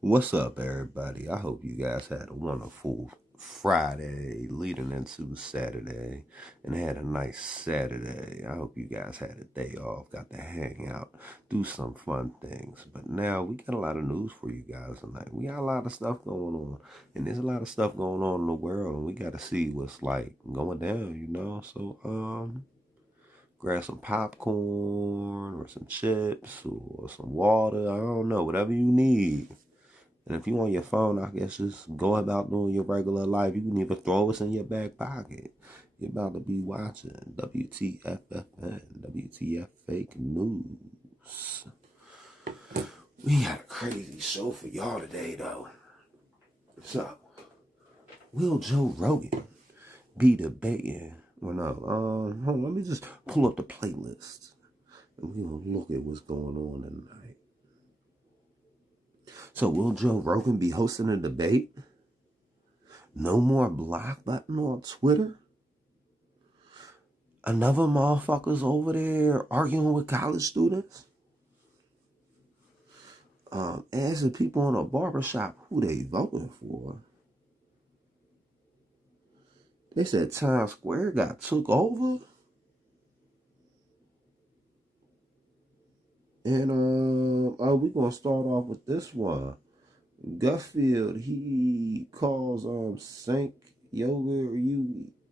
What's up, everybody? I hope you guys had a wonderful Friday leading into Saturday and had a nice Saturday. I hope you guys had a day off, got to hang out, do some fun things. But now we got a lot of news for you guys tonight. We got a lot of stuff going on, and there's a lot of stuff going on in the world, and we got to see what's like going down. So, grab some popcorn or some chips or some water. I don't know, whatever you need. And if you on your phone, I guess just go about doing your regular life. You can even throw us in your back pocket. You're about to be watching WTFFN, WTF Fake News. We got a crazy show for y'all today, though. So, will Joe Rogan be debating? Well, no, hold on, let me just pull up the playlist. And we're going to look at what's going on tonight. So, will Joe Rogan be hosting a debate? No more block button on Twitter? Another motherfuckers over there arguing with college students? Asking people in a barbershop who they voting for. They said Times Square got took over. And we gonna start off with this one. Gutfield, he calls Sank Yogurt or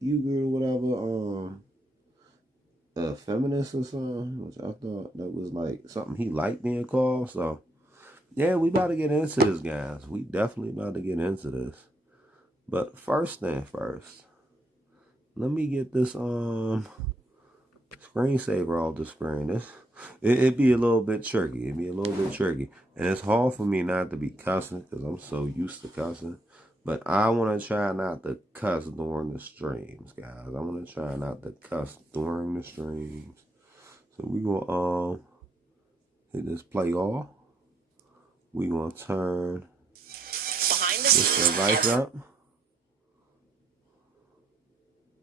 Yogurt or whatever a feminist or something, which I thought that was like something he liked being called. So yeah, we about to get into this, guys. We definitely about to get into this. But first thing first, let me get this screensaver off the screen. It'd be a little bit tricky. And it's hard for me not to be cussing because I'm so used to cussing. But I want to try not to cuss during the streams, guys. I want to try not to cuss during the streams. So we gonna hit this play off. We gonna turn this device up.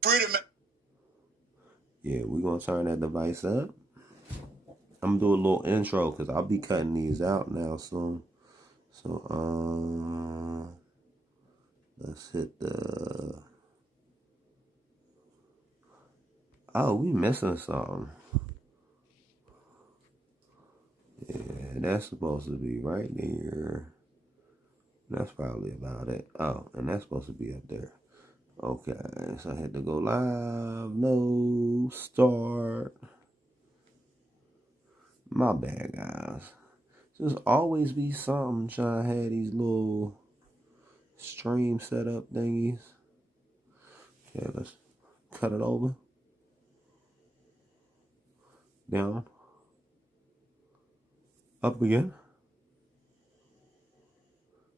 Freedom. Yeah, we gonna turn that device up. I'm gonna do a little intro because I'll be cutting these out now soon. So let's hit the. Oh, we missing something. Yeah, that's supposed to be right there. That's probably about it. Oh, and that's supposed to be up there. Okay, so I had to go live. No, start. My bad, guys. Just always be something trying to have these little stream setup thingies. Okay, let's cut it over. Down. Up again.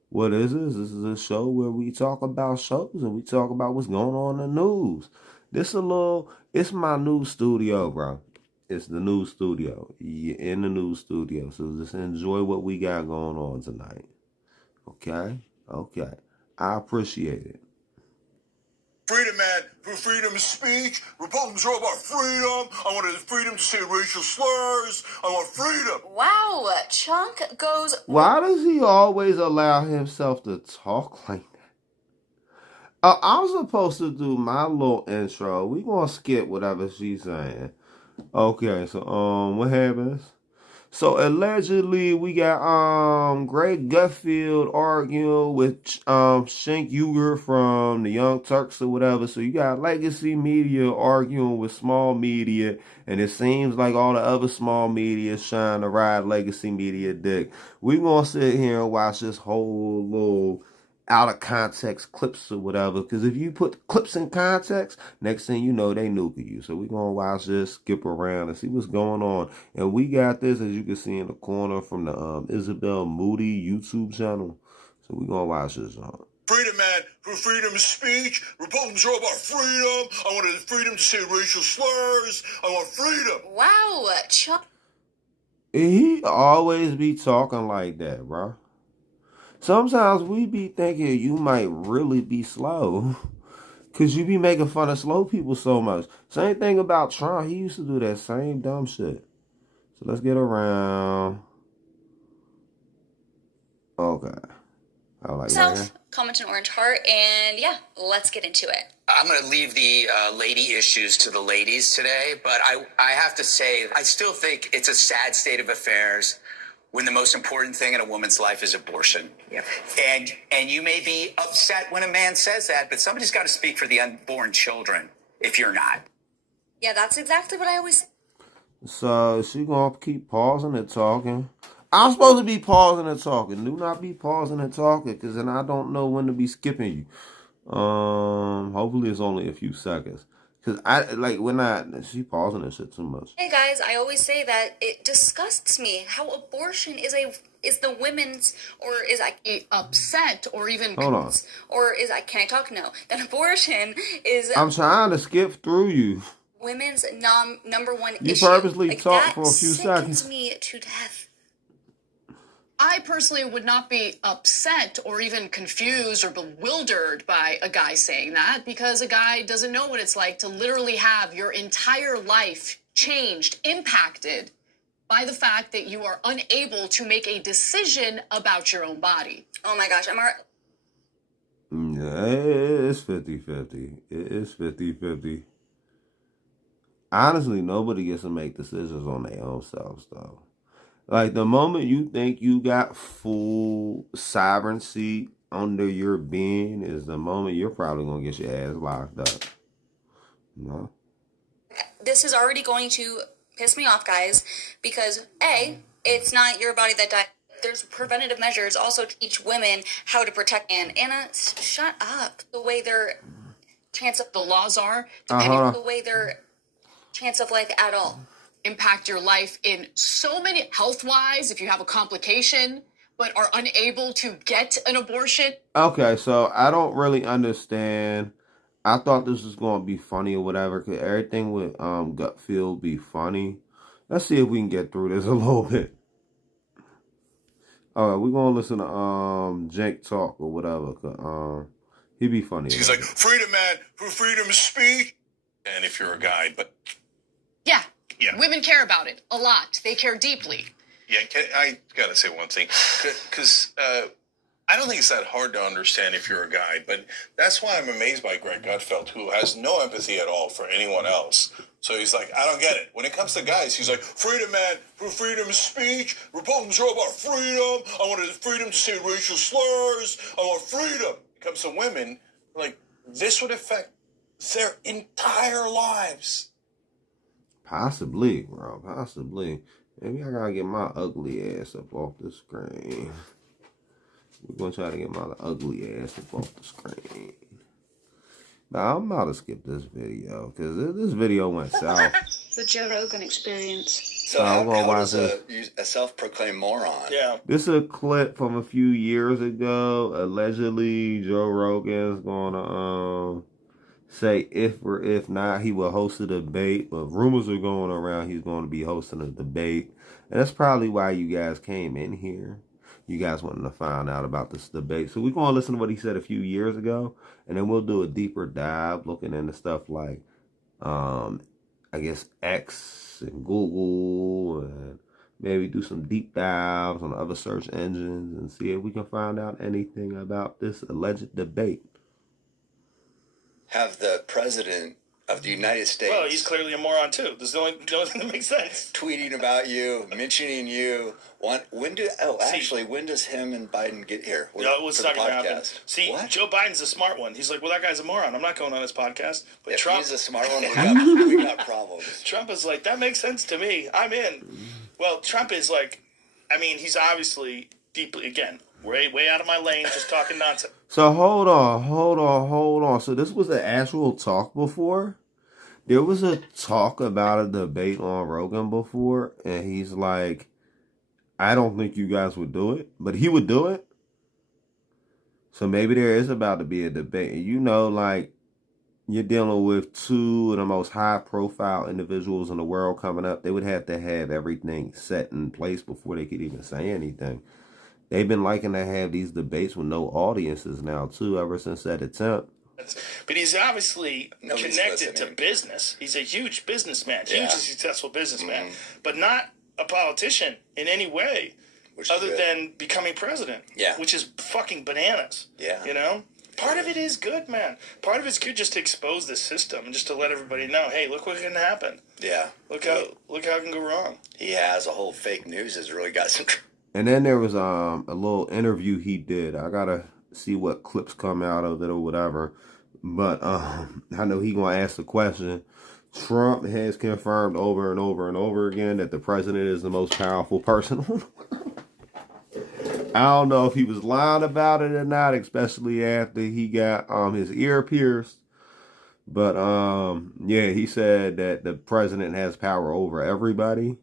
What is this? This is a show where we talk about shows and we talk about what's going on in the news. It's my new studio, bro. It's the new studio. You're in the new studio. So just enjoy what we got going on tonight. Okay? Okay. I appreciate it. Freedom, man. For freedom of speech. Republicans are all about freedom. I want the freedom to say racial slurs. I want freedom. Wow, Chunk goes... Why does he always allow himself to talk like that? I was supposed to do my little intro. We gonna skip whatever she's saying. Okay, so what happens? So allegedly we got Greg Gutfield arguing with Cenk Uygur from the Young Turks or whatever. So you got legacy media arguing with small media, and it seems like all the other small media is trying to ride legacy media dick. We gonna sit here and watch this whole little out of context clips or whatever, because if you put clips in context, next thing you know, they nuking you. So we're gonna watch this, skip around and see what's going on. And we got this, as you can see in the corner, from the Isabel Moody YouTube channel. So we're gonna watch this. Freedom, man. For freedom of speech. Republicans are all about freedom. I want the freedom to say racial slurs. I want freedom. Wow, Chunk. He always be talking like that, bro. Sometimes we be thinking you might really be slow. Because you be making fun of slow people so much. Same thing about Trump. He used to do that same dumb shit. So let's get around. Okay. I was like, right Self, here? comment an orange heart, and yeah, let's get into it. I'm going to leave the lady issues to the ladies today, but I have to say, I still think it's a sad state of affairs when the most important thing in a woman's life is abortion. Yep. And you may be upset when a man says that, but somebody's got to speak for the unborn children if you're not. Yeah, that's exactly what I always. So she gonna keep pausing and talking. I'm supposed to be pausing and talking. Do not be pausing and talking, because then I don't know when to be skipping you. Hopefully it's only a few seconds. Cause she pausing and shit too much. Hey guys, I always say that it disgusts me how abortion is the women's, or is I upset, or even Hold on. or is I can I talk? No, that abortion is I'm trying to skip through you. women's number one You issue. purposely talked that for a few sickens seconds. me to death. I personally would not be upset or even confused or bewildered by a guy saying that, because a guy doesn't know what it's like to literally have your entire life changed, impacted by the fact that you are unable to make a decision about your own body. Oh my gosh, Yeah, it's 50-50. It is 50-50. Honestly, nobody gets to make decisions on their own selves, though. Like, the moment you think you got full sovereignty under your being is the moment you're probably going to get your ass locked up. No? This is already going to piss me off, guys, because A, it's not your body that died. There's preventative measures also to teach women how to protect. And Anna, shut up. The way their chance of The laws are the way their chance of life at all. impact your life in so many health-wise if you have a complication but are unable to get an abortion. Okay, so I don't really understand. I thought this was going to be funny or whatever. Could everything with gut feel be funny? Let's see if we can get through this a little bit. All right, we're going to listen to Jake talk or whatever. He be funny. He's like, freedom, man, for freedom of speech. And if you're a guy, but Yeah. Yeah. Women care about it a lot. They care deeply. yeah, I got to say one thing. Because I don't think it's that hard to understand if you're a guy, but that's why I'm amazed by Greg Gutfeld, who has no empathy at all for anyone else. So he's like, I don't get it. When it comes to guys, he's like, freedom, man, for freedom of speech. Republicans are all about freedom. I want the freedom to say racial slurs. I want freedom. When it comes to women, like, this would affect their entire lives. Possibly, bro. Possibly. Maybe I gotta get my ugly ass up off the screen. We're gonna try to get my ugly ass up off the screen. Now, I'm about to skip this video, because this video went south. The Joe Rogan Experience. So I'm gonna how watch does a self-proclaimed moron? Yeah. This is a clip from a few years ago. Allegedly, Joe Rogan's gonna say if or if not he will host a debate, but rumors are going around he's going to be hosting a debate, and that's probably why you guys came in here. You guys wanted to find out about this debate, so we're going to listen to what he said a few years ago, and then we'll do a deeper dive looking into stuff like I guess X and Google, and maybe do some deep dives on other search engines and see if we can find out anything about this alleged debate. Have the president of the United States Well, he's clearly a moron too. This is the only thing that makes sense. tweeting about you, mentioning you. When does him and Biden get here? No, it's for not the going to happen. podcast? See, What? Joe Biden's a smart one. He's like, well, that guy's a moron. I'm not going on his podcast. But If Trump, he's a smart one, we got problems. Trump is like, that makes sense to me. I'm in. Well, Trump is like, I mean, he's obviously deeply, again, way out of my lane, just talking nonsense. So hold on. So this was an actual talk before? There was a talk about a debate on Rogan before, and he's like, I don't think you guys would do it, but he would do it. So maybe there is about to be a debate. And you know, like, you're dealing with two of the most high-profile individuals in the world coming up. They would have to have everything set in place before they could even say anything. They've been liking to have these debates with no audiences now, too, ever since that attempt. But he's obviously Nobody's connected to listening. business. He's a huge businessman, Yeah. hugely successful businessman, but not a politician in any way. which is other good. than becoming president. Yeah. Which is fucking bananas. Yeah. You know? Part of it is good, man. Part of it's good just to expose the system and just to let everybody know, hey, look what can happen. Yeah. Look how it can go wrong. He has a whole fake news has really got some. And then there was a little interview he did. I gotta see what clips come out of it or whatever. But I know he gonna ask the question. Trump has confirmed over and over and over again that the president is the most powerful person on the world. I don't know if he was lying about it or not, especially after he got his ear pierced. But yeah, he said that the president has power over everybody.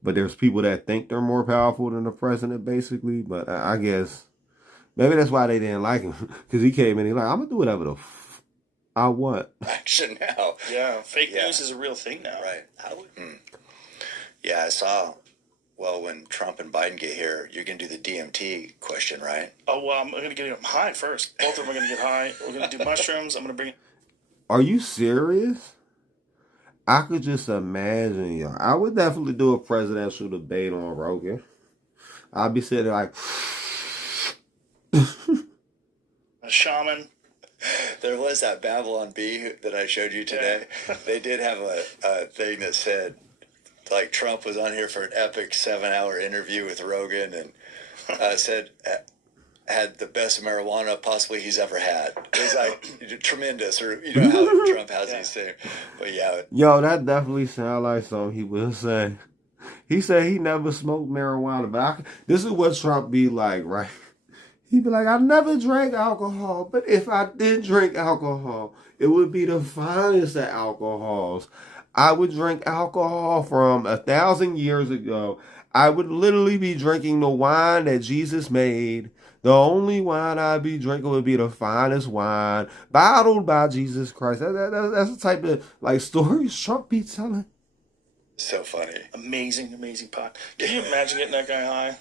But there's people that think they're more powerful than the president, basically. But I guess maybe that's why they didn't like him. Because he came in, he's like, I'm going to do whatever I want. Action now. Yeah, fake news is a real thing now. Right. Yeah, I saw. Well, when Trump and Biden get here, you're going to do the DMT question, right? Oh, well, I'm going to get them high first. Both of them are going to get high. We're going to do mushrooms. I'm going to bring... Are you serious? I could just imagine, y'all. I would definitely do a presidential debate on Rogan. I'd be sitting there like... a shaman. There was that Babylon Bee that I showed you today. Yeah. They did have a thing that said, like, Trump was on here for an epic 7-hour interview with Rogan and said had the best marijuana possibly he's ever had. It was like tremendous, or you know how Trump has these things. But yeah. Yo, that definitely sounds like something he will say. He said he never smoked marijuana, but this is what Trump be like, right? He'd be like, I never drank alcohol, but if I did drink alcohol, it would be the finest of alcohols. I would drink alcohol from 1,000 years ago. I would literally be drinking the wine that Jesus made. The only wine I'd be drinking would be the finest wine, bottled by Jesus Christ. That's the type of like stories Trump be telling. So funny. Amazing pot. Can you imagine getting that guy high?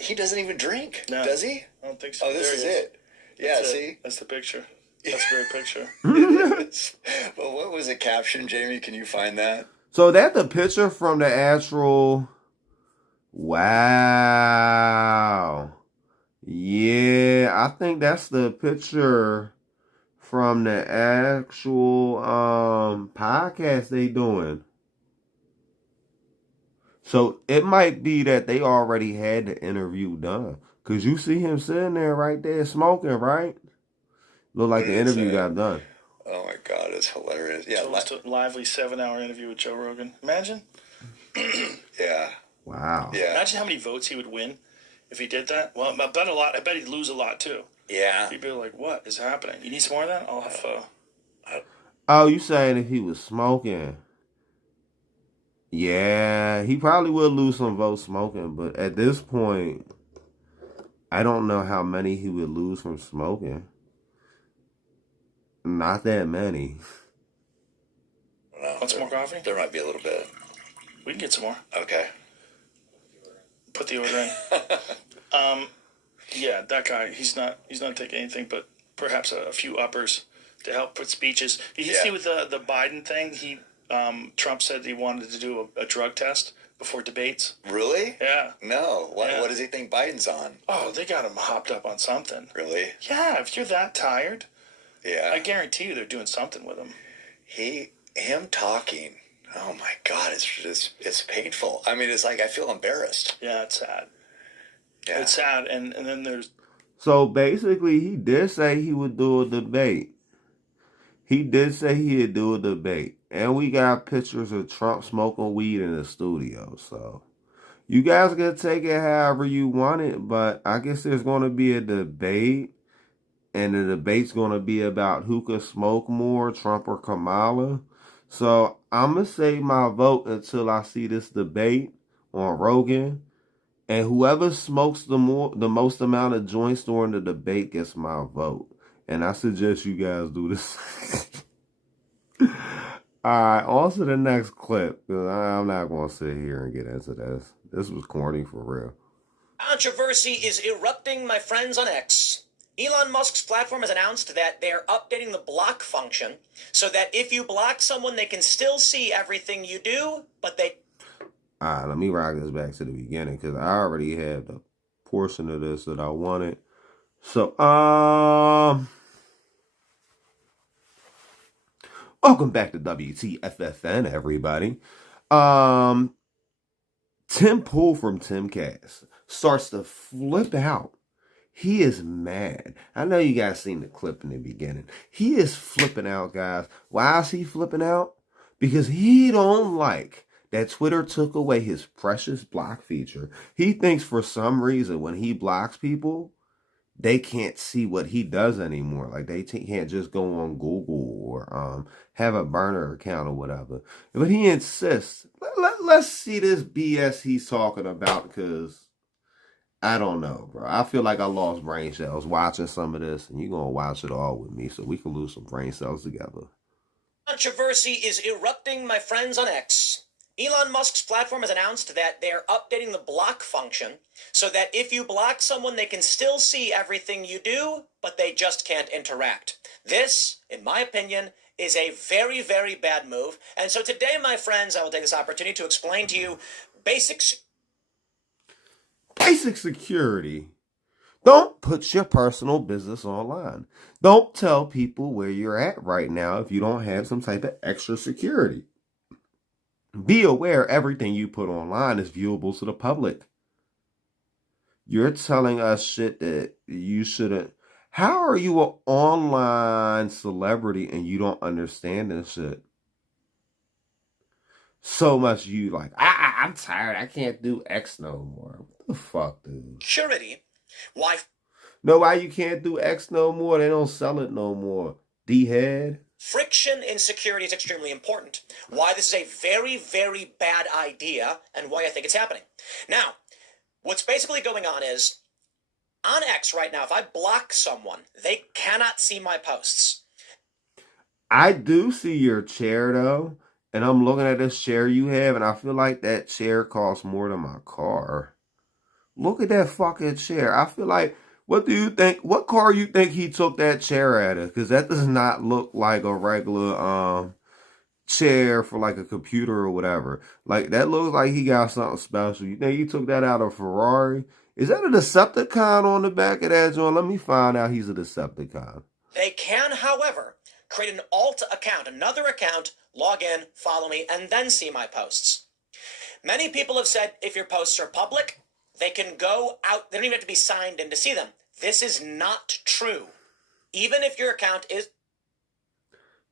He doesn't even drink, no. Does he? I don't think so. Oh, this is it. Yeah, That's see? it. That's the picture. That's a great picture. It is. Well, what was the caption, Jamie? Can you find that? So that's the picture from the actual... Wow. Yeah, I think that's the picture from the actual podcast they doing. So it might be that they already had the interview done. Because you see him sitting there right there smoking, right? Look like the interview got done. Oh my God, it's hilarious. Yeah, lively 7-hour interview with Joe Rogan. Imagine. Yeah. Wow. Yeah. Imagine how many votes he would win if he did that. Well, I bet a lot. I bet he'd lose a lot too. Yeah. People are like, "What is happening? You need some more of that?" I'll have. Oh, you saying if he was smoking? Yeah, he probably would lose some votes smoking, but at this point, I don't know how many he would lose from smoking. Not that many. No, want some more coffee? There might be a little bit. We can get some more. Okay. Put the order in. Yeah, that guy. He's not taking anything but perhaps a few uppers to help with speeches. Did you see with the Biden thing? Trump said he wanted to do a drug test before debates. Really? Yeah. No. What does he think Biden's on? Oh, they got him hopped up on something. Really? Yeah. If you're that tired, yeah, I guarantee you they're doing something with him. Him talking. Oh my God, it's painful. I mean, it's like I feel embarrassed. Yeah, it's sad. Yeah. It's sad, and then there's... So basically, he did say he would do a debate. He did say he'd do a debate. And we got pictures of Trump smoking weed in the studio. So you guys can take it however you want it, but I guess there's going to be a debate. And the debate's going to be about who could smoke more, Trump or Kamala. So I'm going to save my vote until I see this debate on Rogan. And whoever smokes the most amount of joints during the debate gets my vote. And I suggest you guys do this. Alright, on to the next clip. Because I'm not going to sit here and get into this. This was corny for real. Controversy is erupting, my friends, on X. Elon Musk's platform has announced that they're updating the block function so that if you block someone, they can still see everything you do, but they... Alright, let me rock this back to the beginning because I already have the portion of this that I wanted. So, welcome back to WTFFN, everybody. Tim Pool from Timcast starts to flip out. He is mad. I know you guys seen the clip in the beginning. He is flipping out, guys. Why is he flipping out? Because he don't like that Twitter took away his precious block feature. He thinks for some reason when he blocks people, they can't see what he does anymore. Like they can't just go on Google or have a burner account or whatever. But he insists. Let's see this BS he's talking about because I don't know, bro. I feel like I lost brain cells watching some of this, and you're going to watch it all with me so we can lose some brain cells together. Controversy is erupting, my friends, on X. Elon Musk's platform has announced that they're updating the block function so that if you block someone, they can still see everything you do, but they just can't interact. This, in my opinion, is a very, very bad move. And so today, my friends, I will take this opportunity to explain to you basic security. Don't put your personal business online. Don't tell people where you're at right now if you don't have some type of extra security. Be aware everything you put online is viewable to the public. You're telling us shit that you shouldn't. How are you an online celebrity and you don't understand this shit? So much you like, I'm tired. I can't do X no more. What the fuck, dude? security. Why? No, why you can't do X no more? They don't sell it no more. D-head. Friction in security is extremely important. Why this is a very, very bad idea and why I think it's happening. Now, what's basically going on is, on X right now, if I block someone, they cannot see my posts. I do see your chair, though, and I'm looking at this chair you have, and I feel like that chair costs more than my car. Look at that fucking chair. I feel like, what do you think? What car you think he took that chair out of? Because that does not look like a regular chair for like a computer or whatever. Like that looks like he got something special. You think he took that out of Ferrari? Is that a Decepticon on the back of that joint? Let me find out he's a Decepticon. They can, however, create an alt account, another account, log in, follow me, and then see my posts. Many people have said if your posts are public, they can go out. They don't even have to be signed in to see them. This is not true. Even if your account is...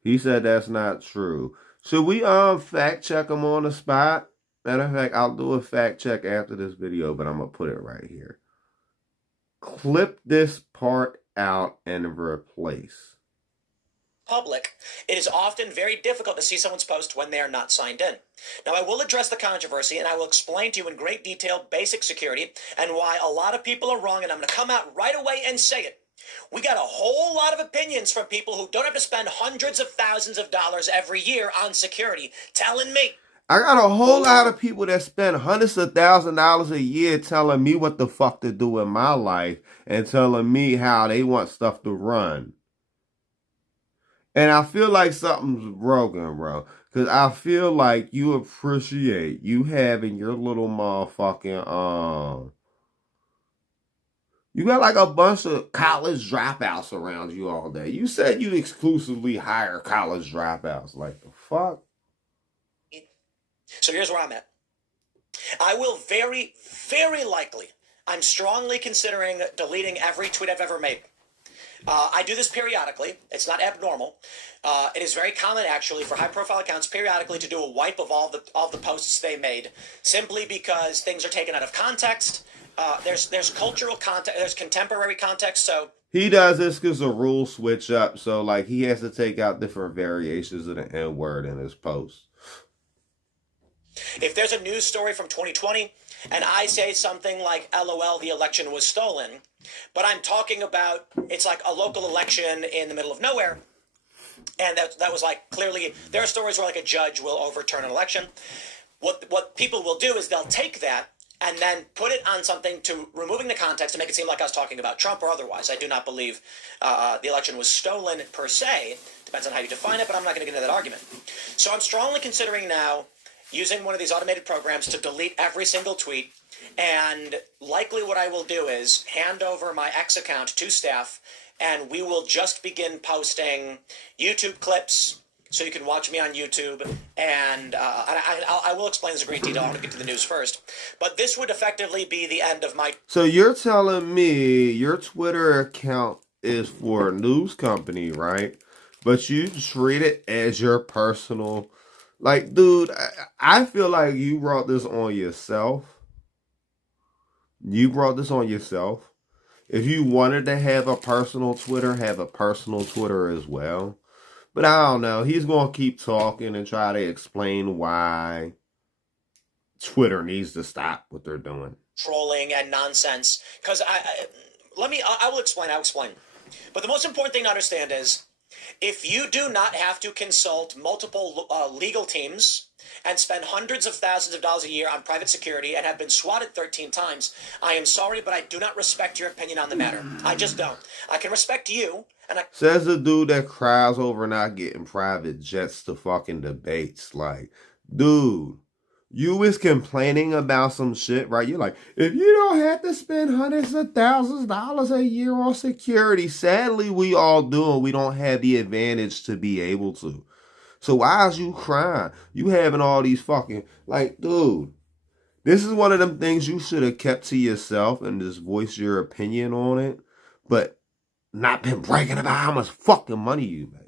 He said that's not true. Should we fact check him on the spot? Matter of fact, I'll do a fact check after this video, but I'm going to put it right here. Clip this part out and replace. Public, it is often very difficult to see someone's post when they are not signed in. Now, I will address the controversy, and I will explain to you in great detail basic security and why a lot of people are wrong, and I'm going to come out right away and say it. We got a whole lot of opinions from people who don't have to spend hundreds of thousands of dollars every year on security telling me. I got a whole lot of people that spend hundreds of thousands of dollars a year telling me what the fuck to do in my life and telling me how they want stuff to run. And I feel like something's broken, bro. Because I feel like you appreciate you having your little motherfucking, you got like a bunch of college dropouts around you all day. You said you exclusively hire college dropouts. Like the fuck? So here's where I'm at. I will very, very likely, I'm strongly considering deleting every tweet I've ever made. I do this periodically. It's not abnormal. It is very common, actually, for high-profile accounts periodically to do a wipe of all the posts they made, simply because things are taken out of context. There's cultural context. There's contemporary context. So he does this because the rules switch up. So like he has to take out different variations of the N-word in his posts. If there's a news story from 2020 and I say something like, LOL, the election was stolen, but I'm talking about, it's like a local election in the middle of nowhere, and that was like, clearly, there are stories where like a judge will overturn an election. What people will do is they'll take that and then put it on something to removing the context to make it seem like I was talking about Trump or otherwise. I do not believe the election was stolen per se. Depends on how you define it, but I'm not going to get into that argument. So I'm strongly considering now using one of these automated programs to delete every single tweet. And likely what I will do is hand over my X account to staff, and we will just begin posting YouTube clips so you can watch me on YouTube. And I will explain this in great detail. I want to get to the news first. But this would effectively be the end of my... So you're telling me your Twitter account is for a news company, right? But you treat it as your personal... Like, dude, I feel like you brought this on yourself. You brought this on yourself. If you wanted to have a personal Twitter, have a personal Twitter as well. But I don't know. He's going to keep talking and try to explain why Twitter needs to stop what they're doing. Trolling and nonsense. Because I will explain. I'll explain. But the most important thing to understand is, if you do not have to consult multiple legal teams and spend hundreds of thousands of dollars a year on private security and have been swatted 13 times, I am sorry, but I do not respect your opinion on the matter. I just don't. I can respect you. Says the dude that cries over not getting private jets to fucking debates. Like, dude, you is complaining about some shit, right? You're like, if you don't have to spend hundreds of thousands of dollars a year on security, sadly we all do, and we don't have the advantage to be able to. So why is you crying? You having all these fucking, like, dude, this is one of them things you should have kept to yourself and just voice your opinion on it, but not been bragging about how much fucking money you make.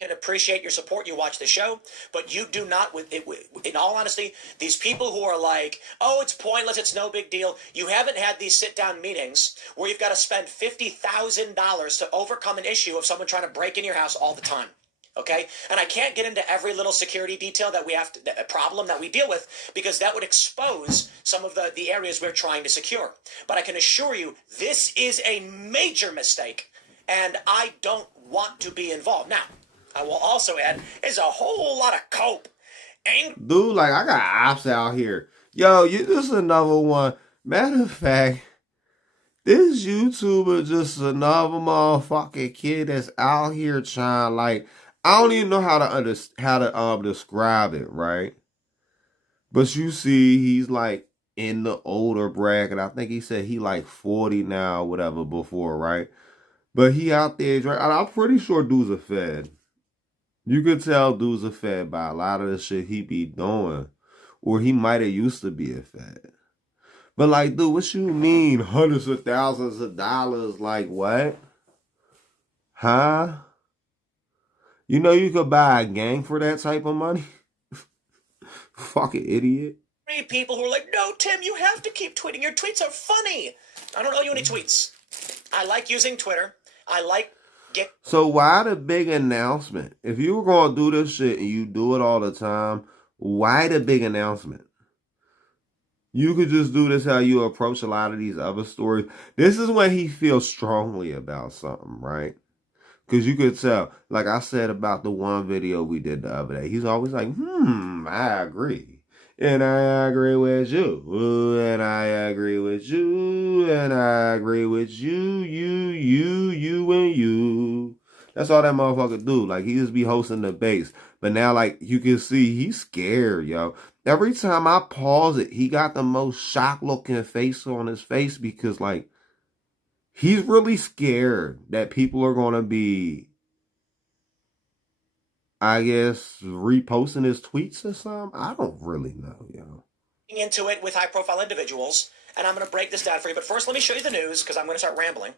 Can appreciate your support. You watch the show, but you do not. In all honesty, these people who are like, "Oh, it's pointless. It's no big deal." You haven't had these sit-down meetings where you've got to spend $50,000 to overcome an issue of someone trying to break in your house all the time. Okay, and I can't get into every little security detail that we have to, a problem that we deal with, because that would expose some of the areas we're trying to secure. But I can assure you, this is a major mistake, and I don't want to be involved. Now, I will also add, there's a whole lot of cope. Dude, like, I got ops out here. Yo, you just another one. Matter of fact, this YouTuber just another motherfucking kid that's out here trying, like, I don't even know how to describe it, right? But you see, he's like in the older bracket. I think he said he like 40 now, whatever, before, right? But he out there, right? I'm pretty sure dude's a fed. You could tell dude's a fed by a lot of the shit he be doing. Or he might have used to be a fed. But like, dude, what you mean hundreds of thousands of dollars? Like what? Huh? You know you could buy a gang for that type of money? Fucking idiot. People who are like, no, Tim, you have to keep tweeting. Your tweets are funny. I don't owe you any tweets. I like using Twitter. I like So why the big announcement? If you were going to do this shit and you do it all the time, why the big announcement? You could just do this how you approach a lot of these other stories. This is when he feels strongly about something, right? Because you could tell, like I said about the one video we did the other day, he's always like, I agree. And I agree with you. And I agree with you. And I agree with you, and you. That's all that motherfucker do. Like, he just be hosting debates. But now, like, you can see he's scared, yo. Every time I pause it, he got the most shocked-looking face on his face because, like, he's really scared that people are going to be, I guess, reposting his tweets or something. I don't really know, yo. Into it with high-profile individuals, and I'm going to break this down for you. But first, let me show you the news, because I'm going to start rambling.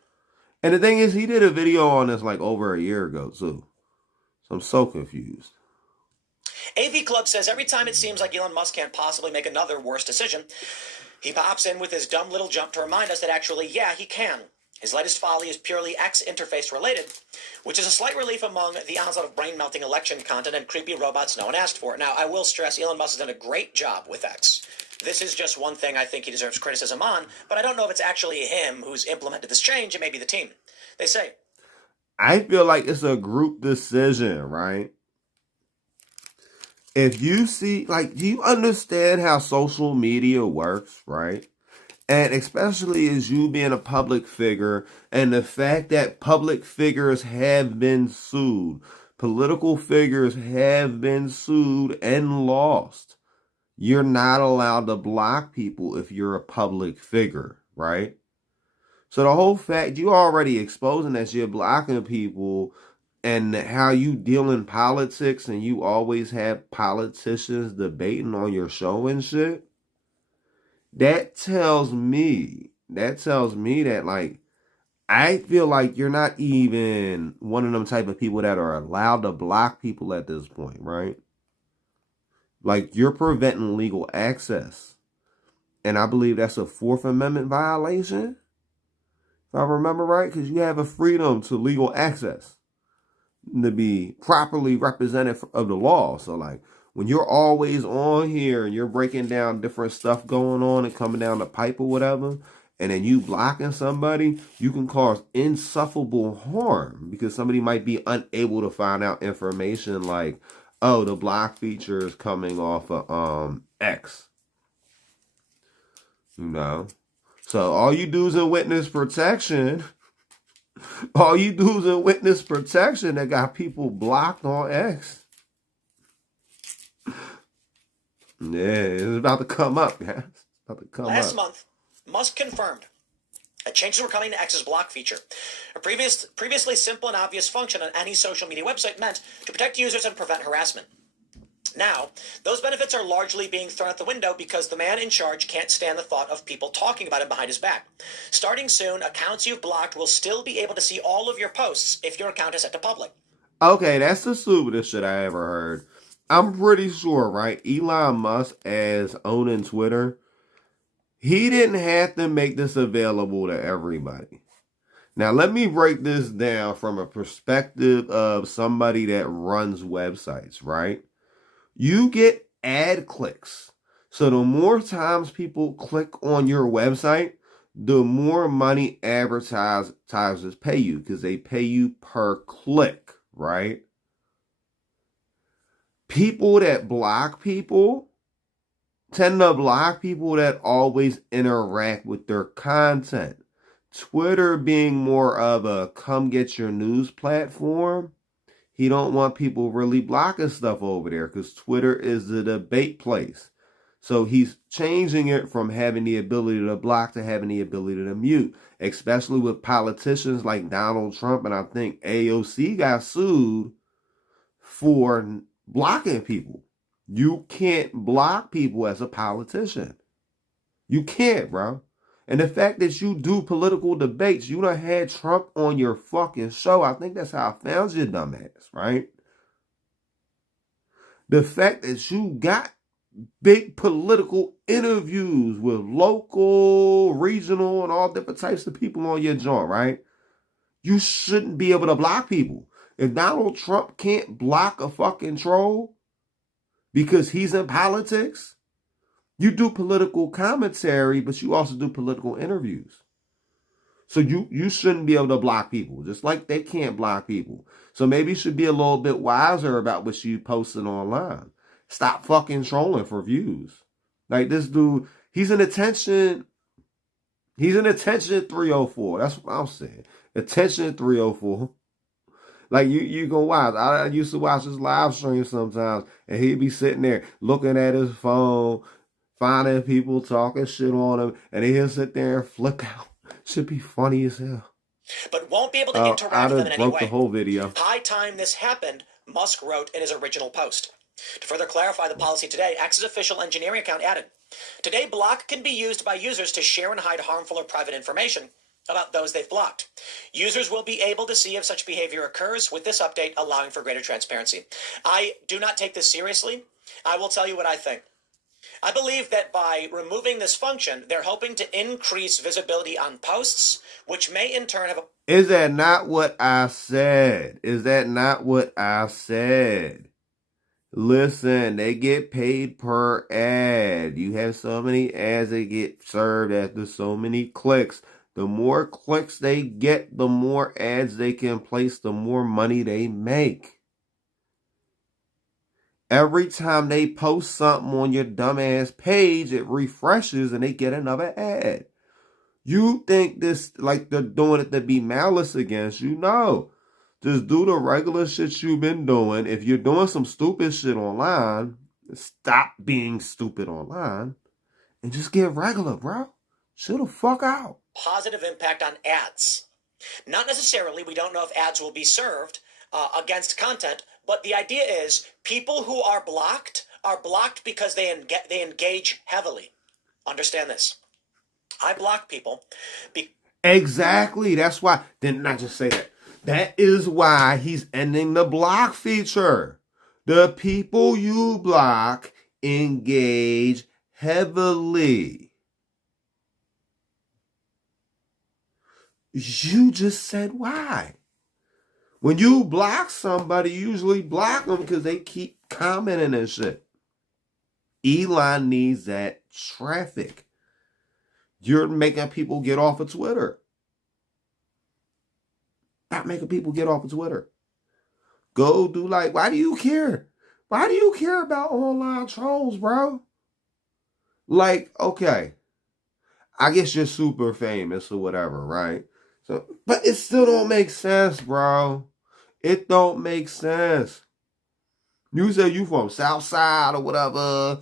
And the thing is, he did a video on this, like, over a year ago, too. So I'm so confused. AV Club says every time it seems like Elon Musk can't possibly make another worse decision, he pops in with his dumb little jump to remind us that actually, yeah, he can. His latest folly is purely X interface related, which is a slight relief among the onslaught of brain-melting election content and creepy robots no one asked for. Now, I will stress Elon Musk has done a great job with X. This is just one thing I think he deserves criticism on, but I don't know if it's actually him who's implemented this change. It may be the team. They say. I feel like it's a group decision, right? If you see, like, do you understand how social media works, right? And especially as you being a public figure and the fact that public figures have been sued, political figures have been sued and lost. you're not allowed to block people if you're a public figure, right? So the whole fact you already exposing that you're blocking people and how you deal in politics and you always have politicians debating on your show and shit, that tells me that like I feel like you're not even one of them type of people that are allowed to block people at this point, right? Like you're preventing legal access. And I believe that's a Fourth Amendment violation. If I remember right, because you have a freedom to legal access to be properly represented of the law. So like when you're always on here and you're breaking down different stuff going on and coming down the pipe or whatever, and then you blocking somebody, you can cause insufferable harm because somebody might be unable to find out information like, oh, the block feature is coming off of X. You know? So all you do is in witness protection. All you do is in witness protection that got people blocked on X. Yeah, it's about to come up, guys. It's about to come Last up. month, Musk confirmed that changes were coming to X's block feature. A previously simple and obvious function on any social media website meant to protect users and prevent harassment. Now, those benefits are largely being thrown out the window because the man in charge can't stand the thought of people talking about him behind his back. Starting soon, accounts you've blocked will still be able to see all of your posts if your account is set to public. Okay, that's the stupidest shit I ever heard. I'm pretty sure, right? Elon Musk, as owning Twitter, he didn't have to make this available to everybody. Now, let me break this down from a perspective of somebody that runs websites, right? You get ad clicks. So the more times people click on your website, the more money advertisers pay you because they pay you per click, right? People that block people tend to block people that always interact with their content. Twitter being more of a come get your news platform, he don't want people really blocking stuff over there because Twitter is the debate place. So he's changing it from having the ability to block to having the ability to mute, especially with politicians like Donald Trump. And I think AOC got sued for blocking people. You can't block people as a politician. You can't, bro. And the fact that you do political debates, you done had Trump on your fucking show. I think that's how I found your dumbass, right? The fact that you got big political interviews with local, regional, and all different types of people on your joint, right? You shouldn't be able to block people. If Donald Trump can't block a fucking troll because he's in politics, you do political commentary, but you also do political interviews. So you shouldn't be able to block people, just like they can't block people. So maybe you should be a little bit wiser about what you posting online. Stop fucking trolling for views. Like this dude, he's an attention 304. That's what I'm saying. Attention 304. Like you go watch. I used to watch his live stream sometimes, and he'd be sitting there looking at his phone, finding people talking shit on him, and he'll sit there and flip out. Should be funny as hell. But won't be able to interact with them in any way. The whole video. High time this happened, Musk wrote in his original post. To further clarify the policy today, X's official engineering account added, today block can be used by users to share and hide harmful or private information about those they've blocked. Users will be able to see if such behavior occurs with this update, allowing for greater transparency. I do not take this seriously. I will tell you what I think. I believe that by removing this function, they're hoping to increase visibility on posts, which may in turn have a... Is that not what I said? Is that not what I said? Listen, they get paid per ad. You have so many ads that get served after so many clicks. The more clicks they get, the more ads they can place, the more money they make. Every time they post something on your dumbass page, it refreshes and they get another ad. You think this, like they're doing it to be malice against you? No. Just do the regular shit you've been doing. If you're doing some stupid shit online, Stop being stupid online and just get regular, bro. Chill the fuck out. Positive impact on ads. Not necessarily, we don't know if ads will be served against content, but the idea is people who are blocked because they engage heavily. Understand this. I block people. Exactly. That's why. Didn't I just say that? That is why he's ending the block feature. The people you block engage heavily. You just said why. When you block somebody, you usually block them because they keep commenting and shit. Elon needs that traffic. You're making people get off of Twitter. Not making people get off of Twitter. Go do why do you care? Why do you care about online trolls, bro? Okay. I guess you're super famous or whatever, right? So, but it still don't make sense, bro. It don't make sense. You say you from Southside or whatever.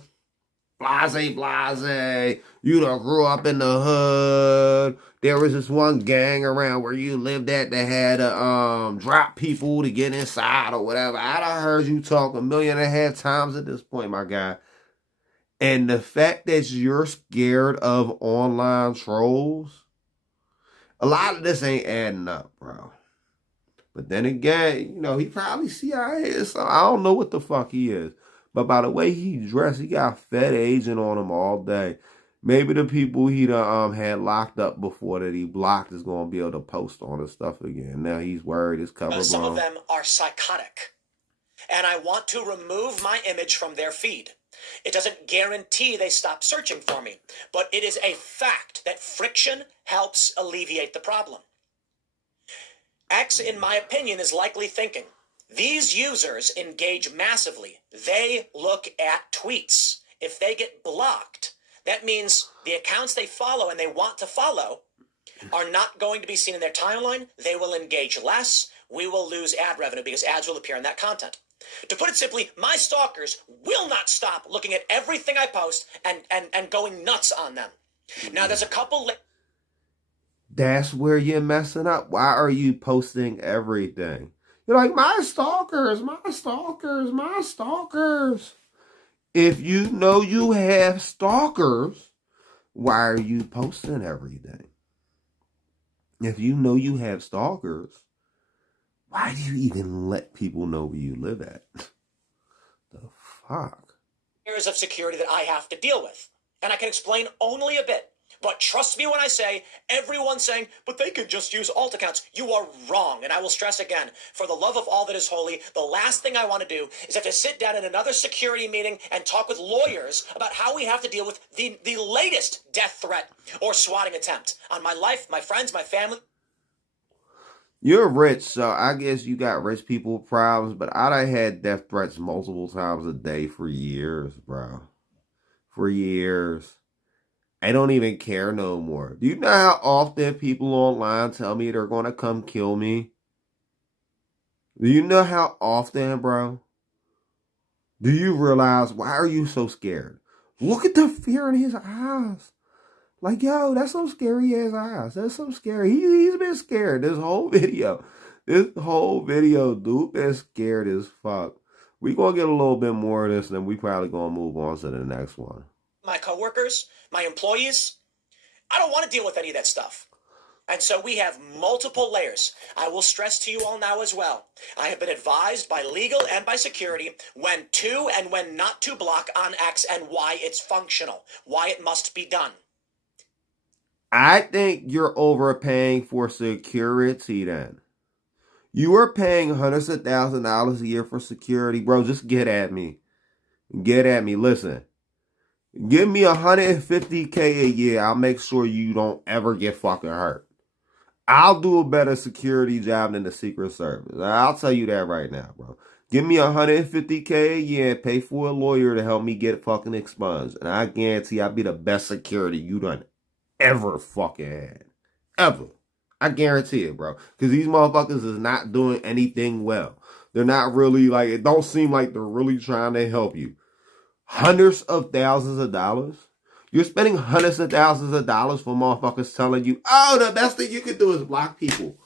Blase. You done grew up in the hood. There was this one gang around where you lived at that had to drop people to get inside or whatever. I done heard you talk 1.5 million times at this point, my guy. And the fact that you're scared of online trolls, a lot of this ain't adding up, bro. But then again, he probably CIA, so I don't know what the fuck he is. But by the way he dressed, he got Fed agent on him all day. Maybe the people he done had locked up before that he blocked is going to be able to post on his stuff again. Now he's worried his cover Some blown. of them are psychotic. And I want to remove my image from their feed. It doesn't guarantee they stop searching for me, but it is a fact that friction helps alleviate the problem. X, in my opinion, is likely thinking, these users engage massively. They look at tweets. If they get blocked, that means the accounts they follow and they want to follow are not going to be seen in their timeline. They will engage less. We will lose ad revenue because ads will appear in that content. To put it simply, my stalkers will not stop looking at everything I post and going nuts on them. Now, there's a couple... That's where you're messing up. Why are you posting everything? You're like, my stalkers. If you know you have stalkers, why are you posting everything? If you know you have stalkers, why do you even let people know where you live at? The fuck? Areas of security that I have to deal with. And I can explain only a bit. But trust me when I say, everyone's saying, but they could just use alt accounts. You are wrong. And I will stress again, for the love of all that is holy, the last thing I want to do is have to sit down in another security meeting and talk with lawyers about how we have to deal with the latest death threat or swatting attempt on my life, my friends, my family. You're rich, so I guess you got rich people problems, but I done had death threats multiple times a day for years, bro. For years. I don't even care no more. Do you know how often people online tell me they're going to come kill me? Do you know how often, bro? Do you realize, why are you so scared? Look at the fear in his eyes. Like, yo, that's some scary ass eyes. That's some scary. He's been scared this whole video. Dude been scared as fuck. We gonna get a little bit more of this, and then we probably gonna move on to the next one. My coworkers, my employees, I don't want to deal with any of that stuff. And so we have multiple layers. I will stress to you all now as well. I have been advised by legal and by security when to and when not to block on X and why it's functional, why it must be done. I think you're overpaying for security then. You are paying hundreds of thousands of dollars a year for security. Bro, just get at me. Listen. Give me $150K a year. I'll make sure you don't ever get fucking hurt. I'll do a better security job than the Secret Service. I'll tell you that right now, bro. Give me $150K a year and pay for a lawyer to help me get fucking expunged. And I guarantee I'll be the best security you done ever fucking had. Ever. I guarantee it, bro. Because these motherfuckers is not doing anything well. They're not really, it don't seem like they're really trying to help you. hundreds of thousands of dollars. You're spending hundreds of thousands of dollars for motherfuckers telling you, oh, the best thing you can do is block people.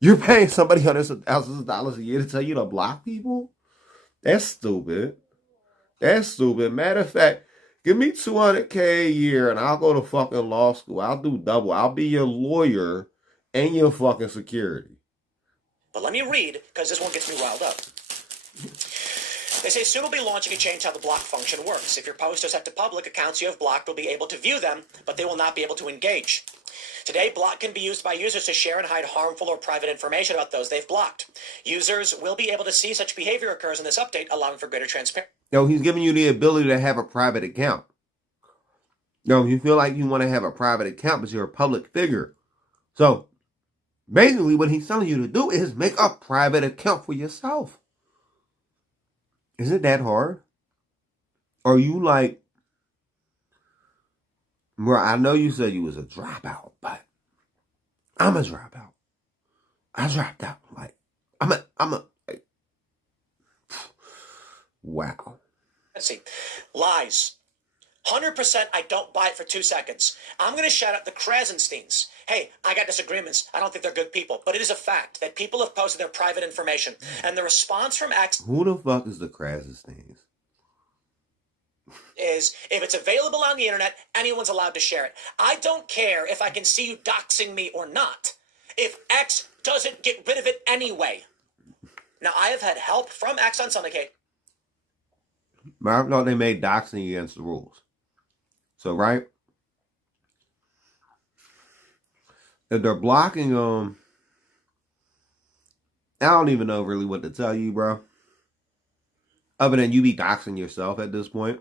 You're paying somebody hundreds of thousands of dollars a year to tell you to block people? That's stupid. That's stupid. Matter of fact, give me $200K a year and I'll go to fucking law school. I'll do double. I'll be your lawyer and your fucking security. But let me read, because this one gets me riled up. They say soon we'll be launching a change how the block function works. If your posts are set to public, accounts you have blocked will be able to view them, but they will not be able to engage. Today, block can be used by users to share and hide harmful or private information about those they've blocked. Users will be able to see such behavior occurs in this update, allowing for greater transparency. Yo, he's giving you the ability to have a private account. Yo, you feel like you want to have a private account, but you're a public figure. So, basically what he's telling you to do is make a private account for yourself. Is it that hard? Or are you like, bro, I know you said you was a dropout, but I'm a dropout. I dropped out. Like, like, wow. Let's see. Lies. 100% I don't buy it for 2 seconds. I'm going to shout out the Krasensteins. Hey, I got disagreements. I don't think they're good people. But it is a fact that people have posted their private information. And the response from X Who the fuck is the Krasensteins? is, if it's available on the internet, anyone's allowed to share it. I don't care if I can see you doxing me or not, if X doesn't get rid of it anyway. Now, I have had help from X on some occasion. I thought they made doxing against the rules. So, right? If they're blocking them, I don't even know really what to tell you, bro. Other than you be doxing yourself at this point.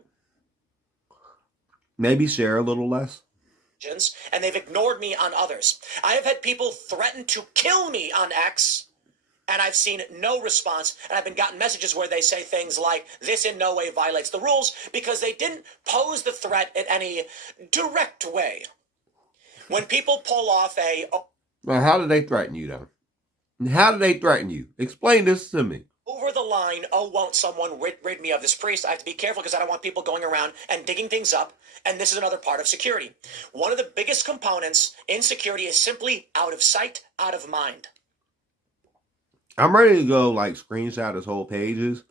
Maybe share a little less. And they've ignored me on others. I have had people threaten to kill me on X, and I've seen no response. And I've been gotten messages where they say things like, this in no way violates the rules, because they didn't pose the threat in any direct way. When people pull off Well, how did they threaten you, though? How did they threaten you? Explain this to me. over the line, oh, won't someone rid me of this priest? I have to be careful because I don't want people going around and digging things up. And this is another part of security. One of the biggest components in security is simply out of sight, out of mind. I'm ready to go, like, screenshot his whole pages.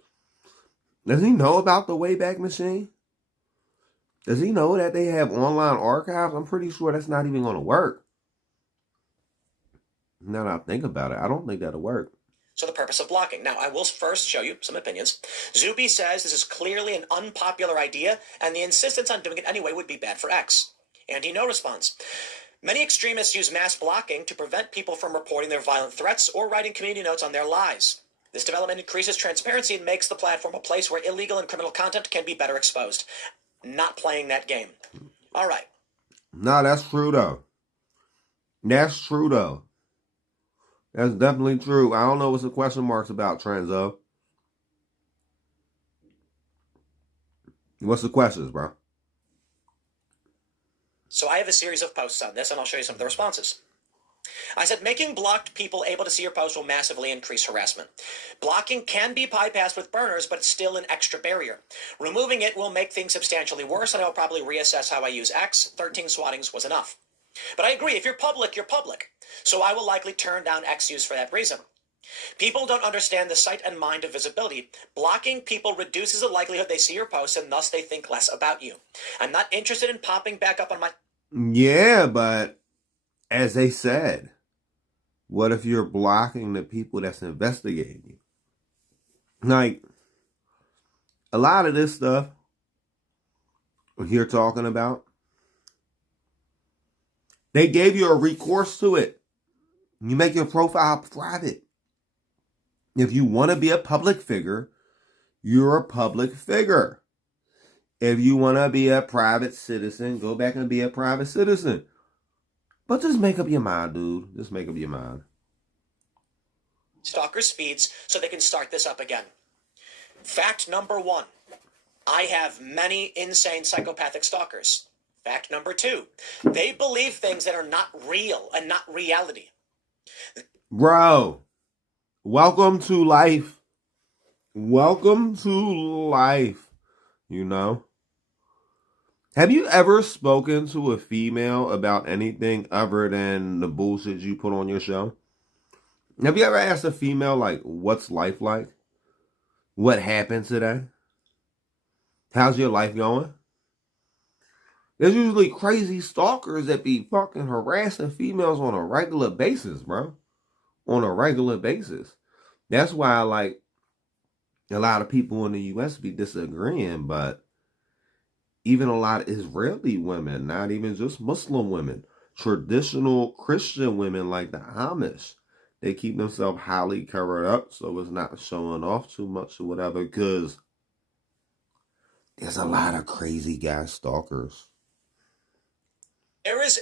Does he know about the Wayback Machine? Does he know that they have online archives? I'm pretty sure that's not even going to work. Now that I think about it, I don't think that'll work. So the purpose of blocking. Now, I will first show you some opinions. Zuby says this is clearly an unpopular idea, and the insistence on doing it anyway would be bad for X. Andy No responds. Many extremists use mass blocking to prevent people from reporting their violent threats or writing community notes on their lies. This development increases transparency and makes the platform a place where illegal and criminal content can be better exposed. Not playing that game. All right. No, that's true, though. That's true, though. That's definitely true. I don't know what's the question marks about, Tranzo. What's the questions, bro? So I have a series of posts on this, and I'll show you some of the responses. I said, making blocked people able to see your post will massively increase harassment. Blocking can be bypassed with burners, but it's still an extra barrier. Removing it will make things substantially worse, and I'll probably reassess how I use X. 13 swattings was enough. But I agree, if you're public, you're public. So I will likely turn down X use for that reason. People don't understand the sight and mind of visibility. Blocking people reduces the likelihood they see your posts, and thus they think less about you. I'm not interested in popping back up on my... Yeah, but as they said, what if you're blocking the people that's investigating you? Like, a lot of this stuff you're talking about, they gave you a recourse to it. You make your profile private. If you want to be a public figure, you're a public figure. If you want to be a private citizen, go back and be a private citizen. But just make up your mind, dude. Just make up your mind. Stalkers' feeds so they can start this up again. Fact number 1. I have many insane psychopathic stalkers. Fact number 2. They believe things that are not real and not reality. Bro, welcome to life Welcome to life, you know? Have you ever spoken to a female about anything other than the bullshit you put on your show? Have you ever asked a female, like, what's life like? What happened today? How's your life going? There's usually crazy stalkers that be fucking harassing females on a regular basis, bro. On a regular basis. That's why, like, a lot of people in the U.S. be disagreeing, but even a lot of Israeli women, not even just Muslim women, traditional Christian women like the Amish, they keep themselves highly covered up so it's not showing off too much or whatever, because there's a lot of crazy guy stalkers. There is,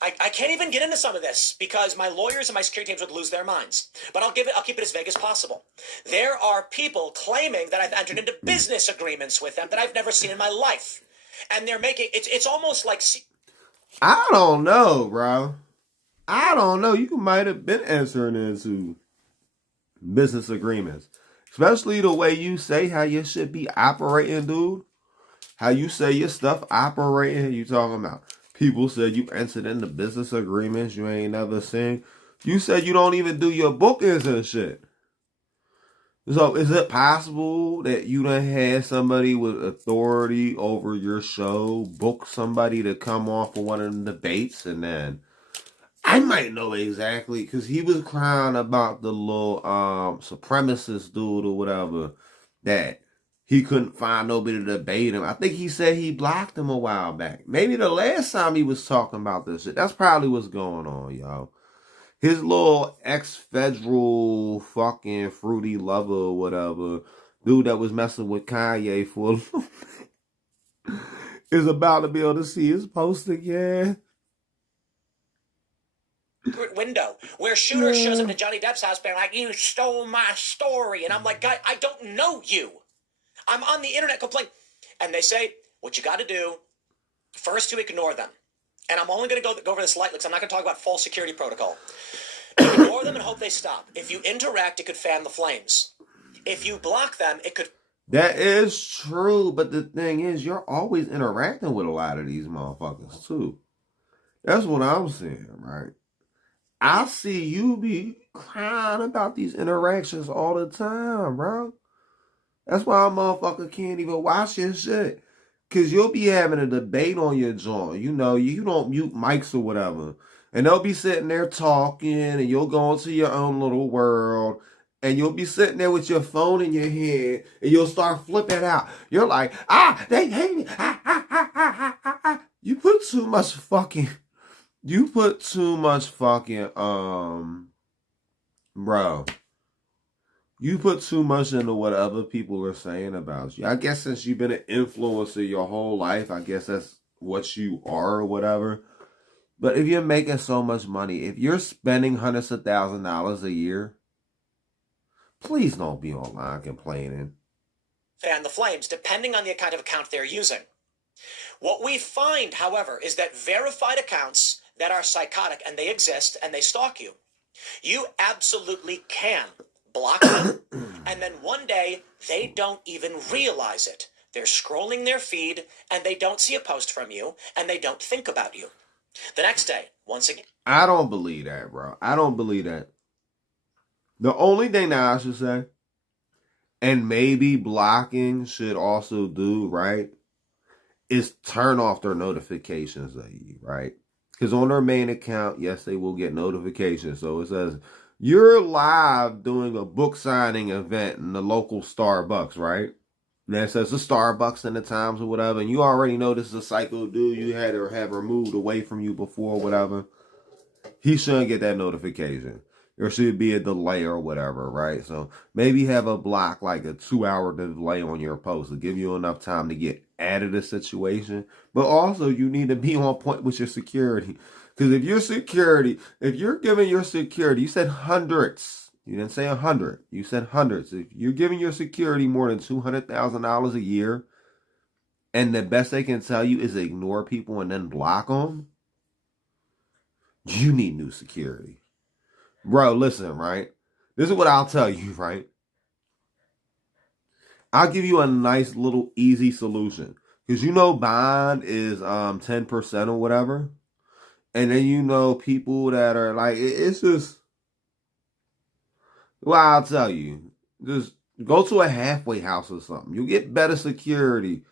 I can't even get into some of this because my lawyers and my security teams would lose their minds. But I'll keep it as vague as possible. There are people claiming that I've entered into business agreements with them that I've never seen in my life. And they're making, it's almost like... I don't know, bro. I don't know. You might have been entering into business agreements. Especially the way you say how you should be operating, dude. How you say your stuff operating. You talking about people said you entered into business agreements you ain't never seen. You said you don't even do your bookings and shit. So is it possible that you done had somebody with authority over your show book somebody to come off of one of the debates, and then I might know exactly because he was crying about the little supremacist dude or whatever that he couldn't find nobody to debate him. I think he said he blocked him a while back. Maybe the last time he was talking about this shit. That's probably what's going on, y'all. His little ex-federal fucking fruity lover or whatever, dude that was messing with Kanye for a little bit, is about to be able to see his post again. Window where shooter shows up to Johnny Depp's house being like, you stole my story. And I'm like, guy, I don't know you. I'm on the internet complaining. And they say, what you got to do, first to ignore them. And I'm only going to go over this lightly because I'm not going to talk about false security protocol. Ignore them and hope they stop. If you interact, it could fan the flames. If you block them, it could... That is true, but the thing is, you're always interacting with a lot of these motherfuckers, too. That's what I'm saying, right? I see you be crying about these interactions all the time, bro. That's why a motherfucker can't even watch your shit. Because you'll be having a debate on your joint. You know, you don't mute mics or whatever. And they'll be sitting there talking, and you'll go into your own little world. And you'll be sitting there with your phone in your hand, and you'll start flipping out. You're like, they hate me. You put too much fucking... bro. You put too much into what other people are saying about you. I guess since you've been an influencer your whole life, I guess that's what you are or whatever. But if you're making so much money, if you're spending hundreds of $1,000s a year, please don't be online complaining. Fan the flames, depending on the kind of account they're using. What we find, however, is that verified accounts that are psychotic, and they exist, and they stalk you, you absolutely can block them, and then one day, they don't even realize it. They're scrolling their feed, and they don't see a post from you, and they don't think about you. The next day, once again... I don't believe that, bro. I don't believe that. The only thing that I should say, and maybe blocking should also do, right, is turn off their notifications of you, right? Because on their main account, yes, they will get notifications. So it says, you're live doing a book signing event in the local Starbucks, right? And it says the Starbucks in the Times or whatever. And you already know this is a psycho dude you had to have removed away from you before or whatever. He shouldn't get that notification. There should be a delay or whatever, right? So maybe have a block, like a 2-hour delay on your post to give you enough time to get out of the situation. But also you need to be on point with your security. Because if you're giving your security, you said hundreds. You didn't say 100. You said hundreds. If you're giving your security more than $200,000 a year, and the best they can tell you is ignore people and then block them, you need new security. Bro, listen, right? This is what I'll tell you, right? I'll give you a nice little easy solution. Because you know bond is 10% or whatever. And then you know people that are like, it's just, well, I'll tell you. Just go to a halfway house or something. You'll get better security.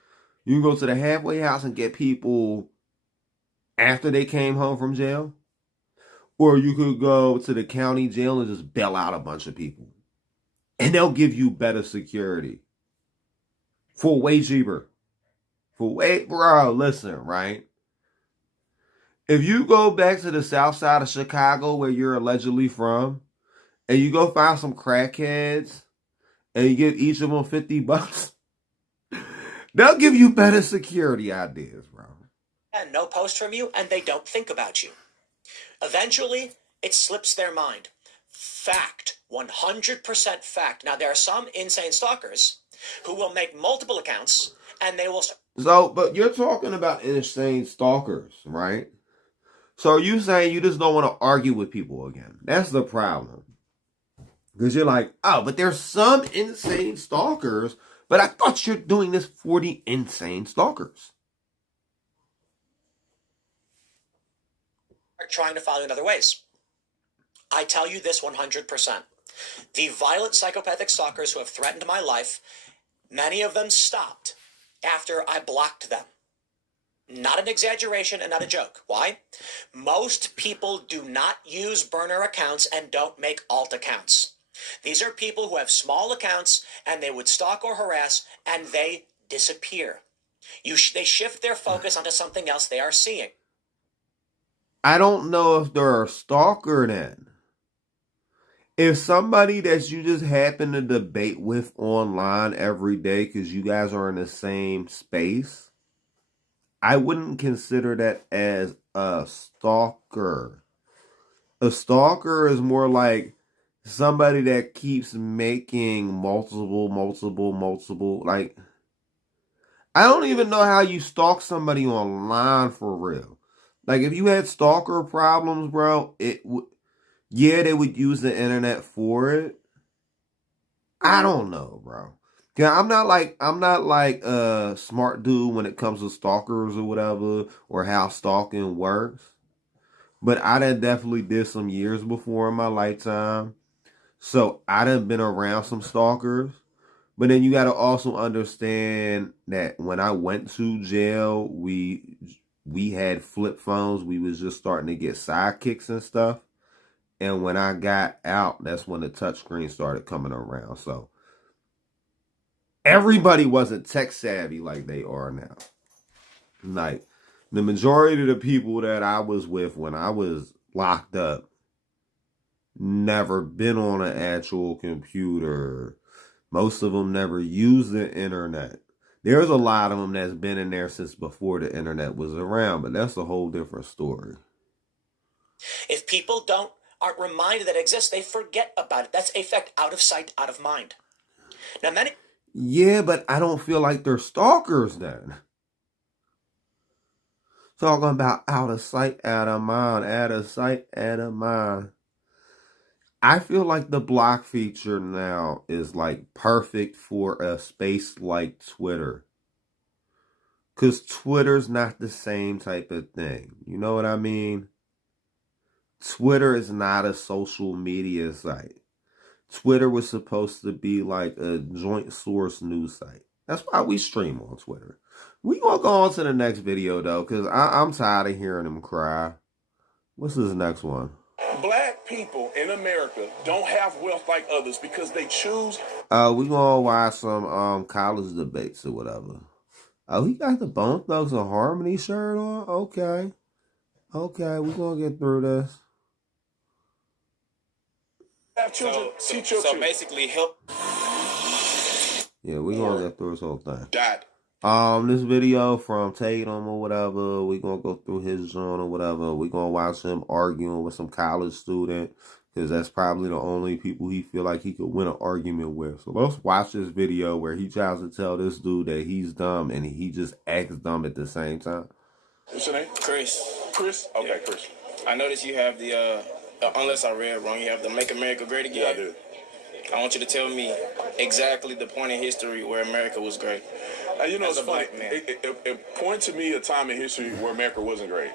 You can go to the halfway house and get people after they came home from jail. Or you could go to the county jail and just bail out a bunch of people. And they'll give you better security. For way cheaper. Bro, listen, right? If you go back to the south side of Chicago where you're allegedly from, and you go find some crackheads, and you give each of them $50, they'll give you better security ideas, bro. And no post from you, and they don't think about you. Eventually, it slips their mind. Fact. 100% fact. Now, there are some insane stalkers who will make multiple accounts, and they will... So, but you're talking about insane stalkers, right? So are you saying you just don't want to argue with people again? That's the problem. Because you're like, oh, but there's some insane stalkers, but I thought you're doing this for the insane stalkers. Are trying to follow in other ways. I tell you this 100%. The violent psychopathic stalkers who have threatened my life, many of them stopped after I blocked them. Not an exaggeration and not a joke. Why? Most people do not use burner accounts and don't make alt accounts. These are people who have small accounts and they would stalk or harass and they disappear. They shift their focus onto something else they are seeing. I don't know if they're a stalker then. If somebody that you just happen to debate with online every day because you guys are in the same space, I wouldn't consider that as a stalker. A stalker is more like somebody that keeps making multiple, like, I don't even know how you stalk somebody online for real. Like, if you had stalker problems, bro, yeah, they would use the internet for it. I don't know, bro. Yeah, I'm not like a smart dude when it comes to stalkers or whatever, or how stalking works. But I done definitely did some years before in my lifetime. So I done been around some stalkers. But then you got to also understand that when I went to jail, we had flip phones. We was just starting to get sidekicks and stuff. And when I got out, that's when the touchscreen started coming around. So everybody wasn't tech savvy like they are now. Like, the majority of the people that I was with when I was locked up never been on an actual computer. Most of them never used the internet. There's a lot of them that's been in there since before the internet was around, but that's a whole different story. If people aren't reminded that it exists, they forget about it. That's effect out of sight, out of mind. Now, many... Yeah, but I don't feel like they're stalkers then. Talking about out of sight, out of mind, out of sight, out of mind. I feel like the block feature now is like perfect for a space like Twitter. Because Twitter's not the same type of thing. You know what I mean? Twitter is not a social media site. Twitter was supposed to be like a joint source news site. That's why we stream on Twitter. We gonna go on to the next video though, because I'm tired of hearing them cry. What's this next one? Black people in America don't have wealth like others because they choose. We gonna watch some college debates or whatever. Oh, he got the Bone Thugs and Harmony shirt on? Okay. Okay, we gonna get through this. Have children, teach your children. Basically help. Yeah, we gonna get through this whole thing. Dot. This video from Tatum or whatever, we gonna go through his joint or whatever. We gonna watch him arguing with some college student, because that's probably the only people he feel like he could win an argument with. So let's watch this video where he tries to tell this dude that he's dumb and he just acts dumb at the same time. What's your name? Chris. Chris? Okay, yeah. Chris. I noticed you have the, unless I read wrong, you have the Make America Great Again. Yeah, I do. I want you to tell me exactly the point in history where America was great. You know, As it's a funny. black man. Point to me a time in history where America wasn't great.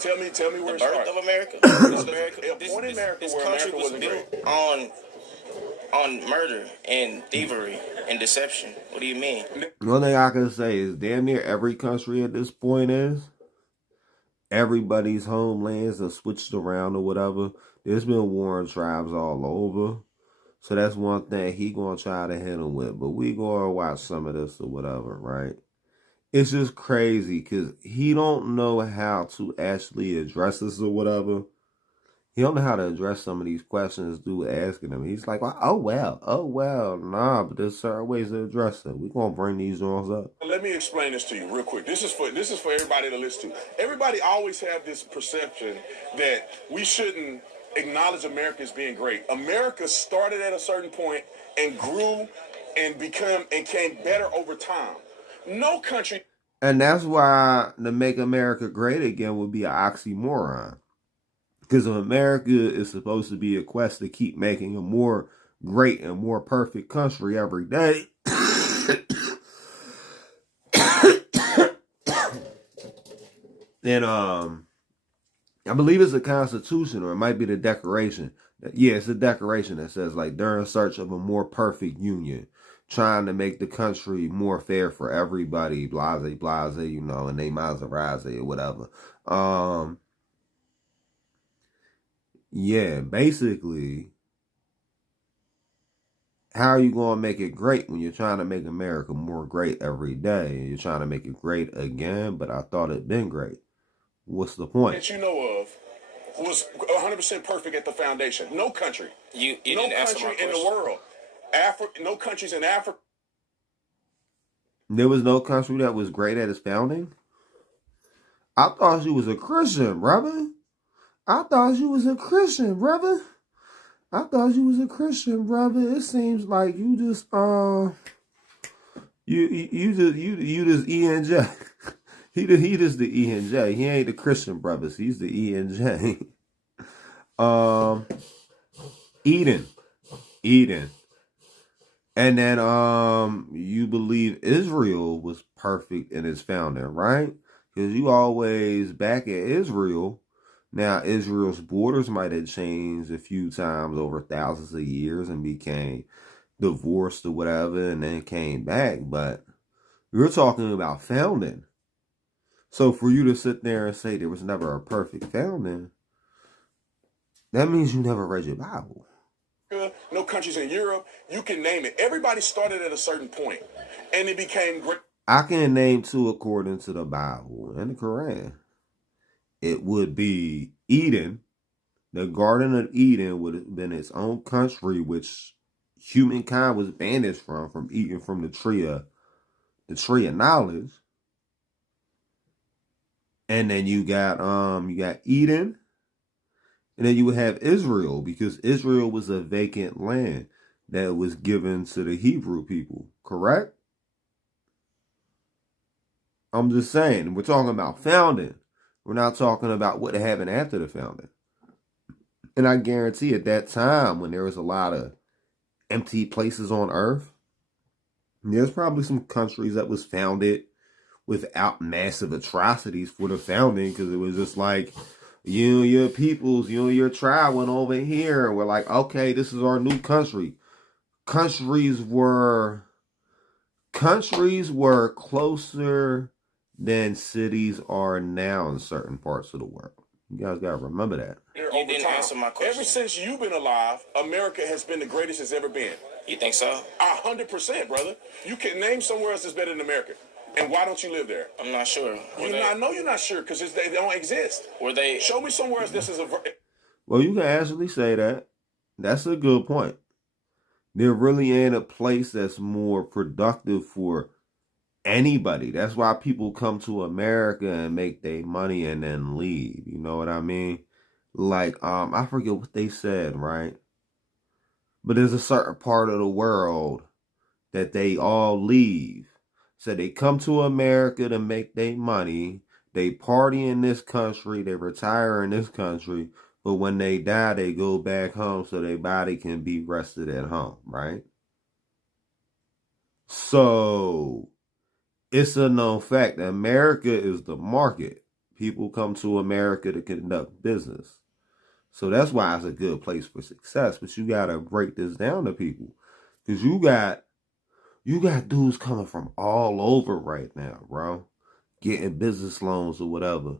Tell me where it Birth started. of America. Point in America This where country America was wasn't built great. on murder and thievery and deception. What do you mean? One thing I can say is damn near every country at this point is everybody's homelands are switched around or whatever. There's been warring tribes all over. So that's one thing he gonna try to hit him with. But we gonna watch some of this or whatever, right? It's just crazy because he don't know how to actually address this or whatever. He don't know how to address some of these questions dude asking him. He's like, oh well, nah, but there's certain ways to address it. We gonna bring these ones up. Let me explain this to you real quick. This is for everybody to listen to. Everybody always have this perception that we shouldn't acknowledge America as being great. America started at a certain point and grew and came better over time. No country. And that's why to make America great again would be an oxymoron. Because America is supposed to be a quest to keep making a more great and more perfect country every day. And I believe it's a constitution, or it might be the Declaration. Yeah, it's a declaration that says like they're in search of a more perfect union, trying to make the country more fair for everybody, blase, you know, and they Maserati or whatever. Yeah, basically, how are you going to make it great when you're trying to make America more great every day? You're trying to make it great again, but I thought it'd been great. What's the point? That you know of was 100% perfect at the foundation. No country. You no didn't answer my country in the question. world. No countries in Africa. There was no country that was great at its founding? I thought you was a Christian, brother. I thought you was a Christian, brother. It seems like you just you just ENJ. He just the ENJ. He ain't the Christian brothers. He's the ENJ. Eden. And then you believe Israel was perfect in its founding, right? Because you always back at Israel. Now, Israel's borders might have changed a few times over thousands of years and became divorced or whatever and then came back. But you're talking about founding. So for you to sit there and say there was never a perfect founding, that means you never read your Bible. No countries in Europe. You can name it. Everybody started at a certain point, and it became great. I can name two according to the Bible and the Quran. It would be Eden. The Garden of Eden would have been its own country, which humankind was banished from eating from the tree of knowledge. And then you got Eden, and then you would have Israel, because Israel was a vacant land that was given to the Hebrew people, correct? I'm just saying, we're talking about founding. We're not talking about what happened after the founding. And I guarantee at that time, when there was a lot of empty places on earth, there's probably some countries that was founded without massive atrocities for the founding, because it was just like, you and your peoples, you and your tribe went over here, and we're like, okay, this is our new country. Countries were closer than cities are now in certain parts of the world. You guys got to remember that. You didn't answer my question. Ever since you've been alive, America has been the greatest it's ever been. You think so? 100%, brother. You can name somewhere else that's better than America. And why don't you live there? I'm not sure. I know you're not sure because they don't exist. Show me somewhere else this is a... Well, you can actually say that. That's a good point. There really ain't a place that's more productive for anybody. That's why people come to America and make their money and then leave. You know what I mean? Like, I forget what they said, right? But there's a certain part of the world that they all leave. So they come to America to make their money. They party in this country. They retire in this country. But when they die, they go back home so their body can be rested at home, right? So it's a known fact that America is the market. People come to America to conduct business. So that's why it's a good place for success. But you got to break this down to people. Because you got dudes coming from all over right now, bro. Getting business loans or whatever.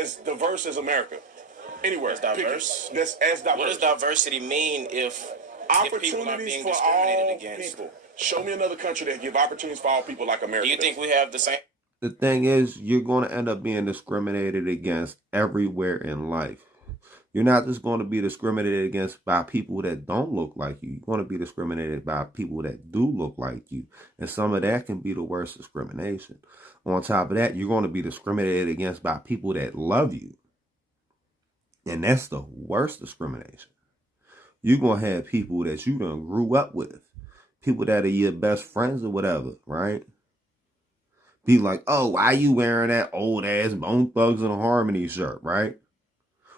As diverse as America. Anywhere. That's diverse. That's as diverse. What does diversity mean if people are being Opportunities for discriminated all against? people. Show me another country that give opportunities for all people like America. Do you think we have the same? The thing is, you're going to end up being discriminated against everywhere in life. You're not just going to be discriminated against by people that don't look like you. You're going to be discriminated by people that do look like you. And some of that can be the worst discrimination. On top of that, you're going to be discriminated against by people that love you. And that's the worst discrimination. You're going to have people that you done grew up with. People that are your best friends or whatever, right? Be like, oh, why you wearing that old ass Bone Thugs and Harmony shirt, right?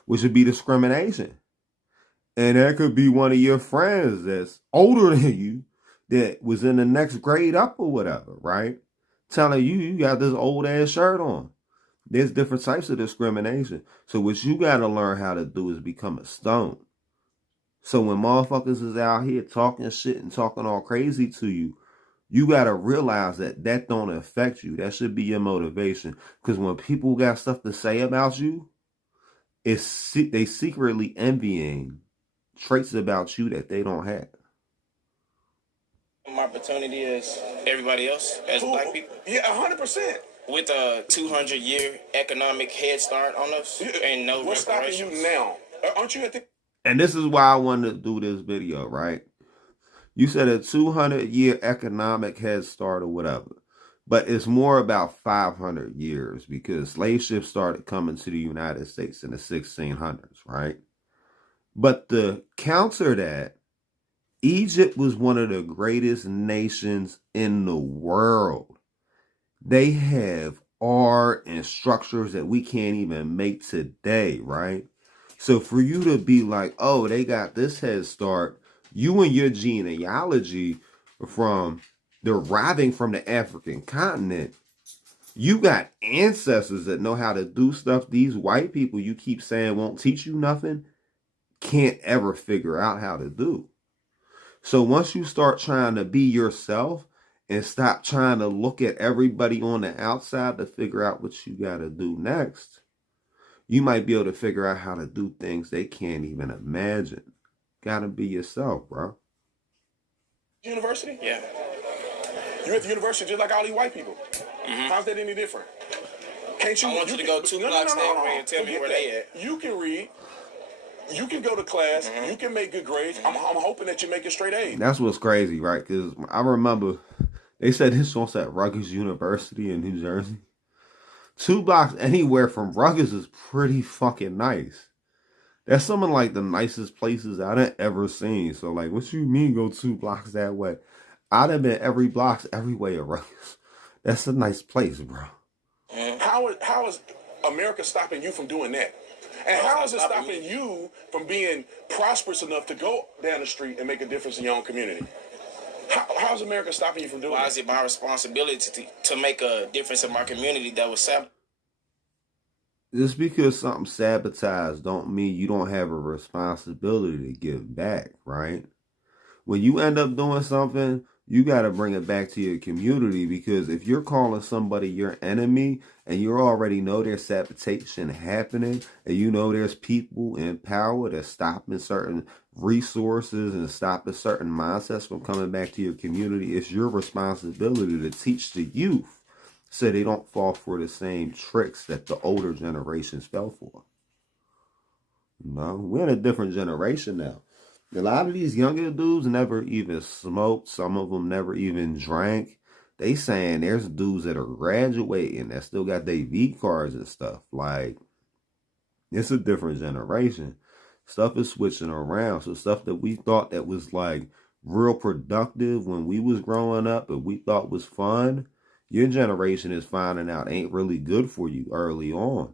Which would be discrimination. And that could be one of your friends that's older than you that was in the next grade up or whatever, right? Telling you got this old ass shirt on. There's different types of discrimination. So what you got to learn how to do is become a stone. So when motherfuckers is out here talking shit and talking all crazy to you, you got to realize that that don't affect you. That should be your motivation. Because when people got stuff to say about you, they secretly envying traits about you that they don't have. Opportunity as everybody else, as black people? Yeah, 100%. With a 200-year economic head start on us and no What's stopping reparations? you now? Aren't you at the... And this is why I wanted to do this video, right? You said a 200-year economic head start or whatever. But it's more about 500 years because slave ships started coming to the United States in the 1600s, right? But to counter that, Egypt was one of the greatest nations in the world. They have art and structures that we can't even make today, right? So for you to be like, oh, they got this head start, you and your genealogy from deriving from the African continent, you got ancestors that know how to do stuff these white people you keep saying won't teach you nothing, can't ever figure out how to do. So once you start trying to be yourself and stop trying to look at everybody on the outside to figure out what you got to do next, you might be able to figure out how to do things they can't even imagine. Gotta be yourself, bro. University? Yeah. You're at the university just like all these white people. Mm-hmm. How's that any different? Can't you? I want you to go two blocks that way and tell me where they at. You can read. You can go to class. You can make good grades. I'm hoping that you make a straight A. That's what's crazy, right? Because I remember they said this one's at Rutgers University in New Jersey. 2 blocks anywhere from Rutgers is pretty fucking nice. That's some of like the nicest places I've ever seen. So like, what you mean go 2 blocks that way? I'd have been every block's every way at Rutgers. That's a nice place, bro. How is America stopping you from doing that? And how is it stopping you from being prosperous enough to go down the street and make a difference in your own community? How is America stopping you from doing that? Why is it my responsibility to make a difference in my community that was sabotaged? Just because something sabotaged don't mean you don't have a responsibility to give back, right? When you end up doing something, you got to bring it back to your community, because if you're calling somebody your enemy and you already know there's sabotage happening and you know there's people in power that's stopping certain resources and stopping certain mindsets from coming back to your community, it's your responsibility to teach the youth so they don't fall for the same tricks that the older generations fell for. You know, we're in a different generation now. A lot of these younger dudes never even smoked. Some of them never even drank. They saying there's dudes that are graduating that still got their V cards and stuff. Like, it's a different generation. Stuff is switching around. So stuff that we thought that was like real productive when we was growing up and we thought was fun, your generation is finding out ain't really good for you early on.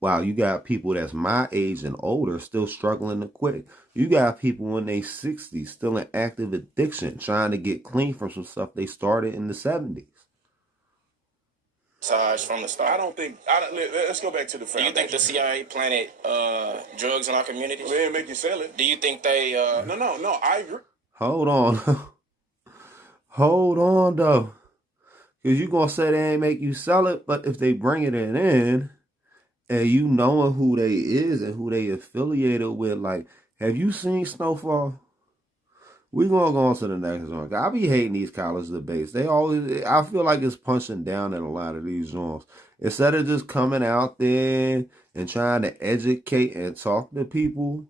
Wow, you got people that's my age and older still struggling to quit. You got people in their 60s still in active addiction, trying to get clean from some stuff they started in the 70s. From the start. Let's go back to the foundation. Do you think the CIA planted drugs in our communities? They didn't make you sell it. Do you think they? No. I agree. Hold on. Hold on, though. Because you're going to say they ain't make you sell it, but if they bring it in and you knowing who they is and who they affiliated with, like, have you seen Snowfall? We're going to go on to the next one. I be hating these college debates. I feel like it's punching down at a lot of these joints. Instead of just coming out there and trying to educate and talk to people,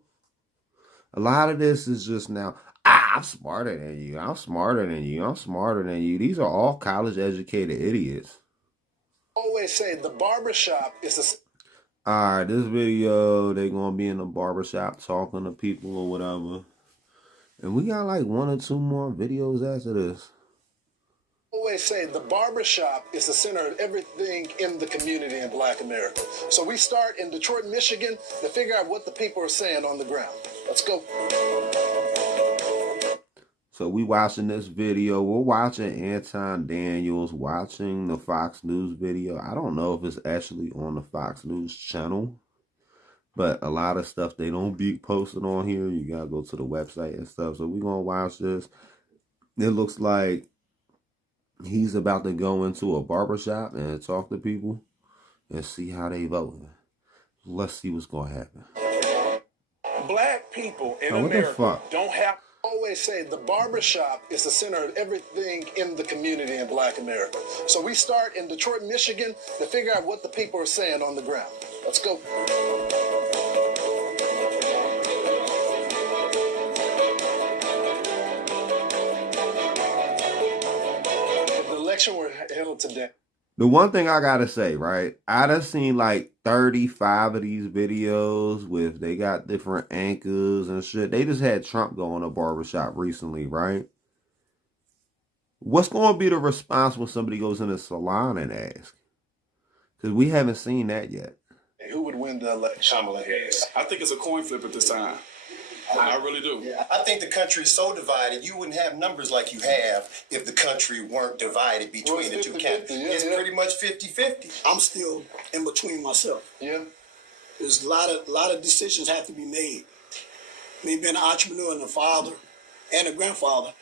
a lot of this is just now, I'm smarter than you. I'm smarter than you. I'm smarter than you. These are all college educated idiots. Always say the barbershop is a... Alright, this video, they going to be in the barbershop talking to people or whatever. And we got like 1 or 2 more videos after this. Always say the barbershop is the center of everything in the community in Black America. So we start in Detroit, Michigan to figure out what the people are saying on the ground. Let's go. So we watching this video. We're watching Anton Daniels, watching the Fox News video. I don't know if it's actually on the Fox News channel, but a lot of stuff they don't be posted on here. You gotta go to the website and stuff. So we're gonna watch this. It looks like he's about to go into a barbershop and talk to people and see how they vote. Let's see what's gonna happen. Black people in what the America fuck? don't have... Always say the barbershop is the center of everything in the community in Black America. So we start in Detroit, Michigan to figure out what the people are saying on the ground. Let's go. The election were held today. The one thing I gotta say, right? I done seen like 35 of these videos with they got different anchors and shit. They just had Trump go on a barbershop recently, right? What's going to be the response when somebody goes in a salon and asks? Because we haven't seen that yet. Who would win the election? Kamala Harris. I think it's a coin flip at this time. I really do. Yeah, I think the country is so divided, you wouldn't have numbers like you have if the country weren't divided between the two candidates. It's pretty much 50-50. I'm still in between myself. Yeah. There's a lot of decisions have to be made. Me being an entrepreneur and a father and a grandfather,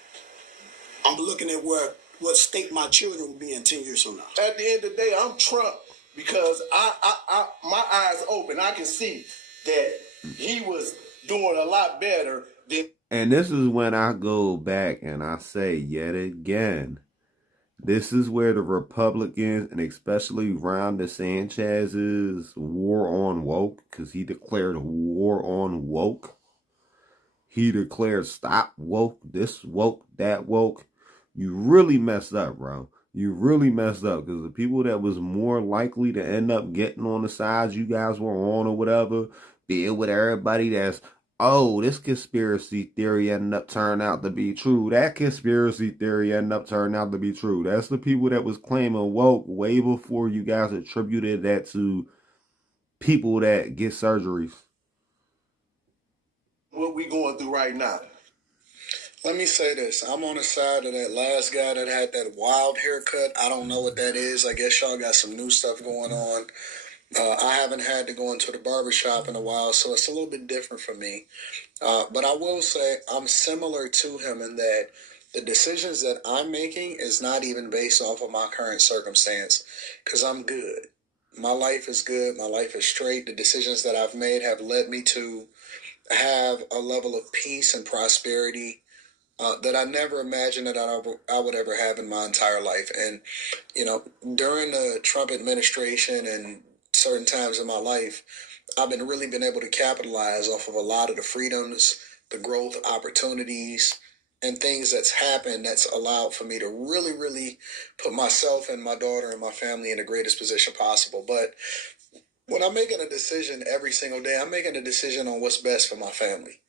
I'm looking at what state my children will be in 10 years from now. At the end of the day, I'm Trump because I my eyes open. I can see that he was doing a lot better than. And this is when I go back and I say yet again, this is where the Republicans and especially Ron DeSantis's war on woke, because he declared a war on woke. He declared stop woke, this woke, that woke. You really messed up, bro. You really messed up because the people that was more likely to end up getting on the sides you guys were on or whatever, be with everybody that's, oh, this conspiracy theory ended up turning out to be true. That conspiracy theory ended up turning out to be true. That's the people that was claiming woke way before you guys attributed that to people that get surgeries. What we going through right now. Let me say this. I'm on the side of that last guy that had that wild haircut. I don't know what that is. I guess y'all got some new stuff going on. I haven't had to go into the barbershop in a while, so it's a little bit different for me. But I will say I'm similar to him in that the decisions that I'm making is not even based off of my current circumstance because I'm good. My life is good. My life is straight. The decisions that I've made have led me to have a level of peace and prosperity that I never imagined that I would ever have in my entire life. And, you know, during the Trump administration and certain times in my life, I've really been able to capitalize off of a lot of the freedoms, the growth opportunities, and things that's happened that's allowed for me to really, really put myself and my daughter and my family in the greatest position possible. But when I'm making a decision every single day, I'm making a decision on what's best for my family.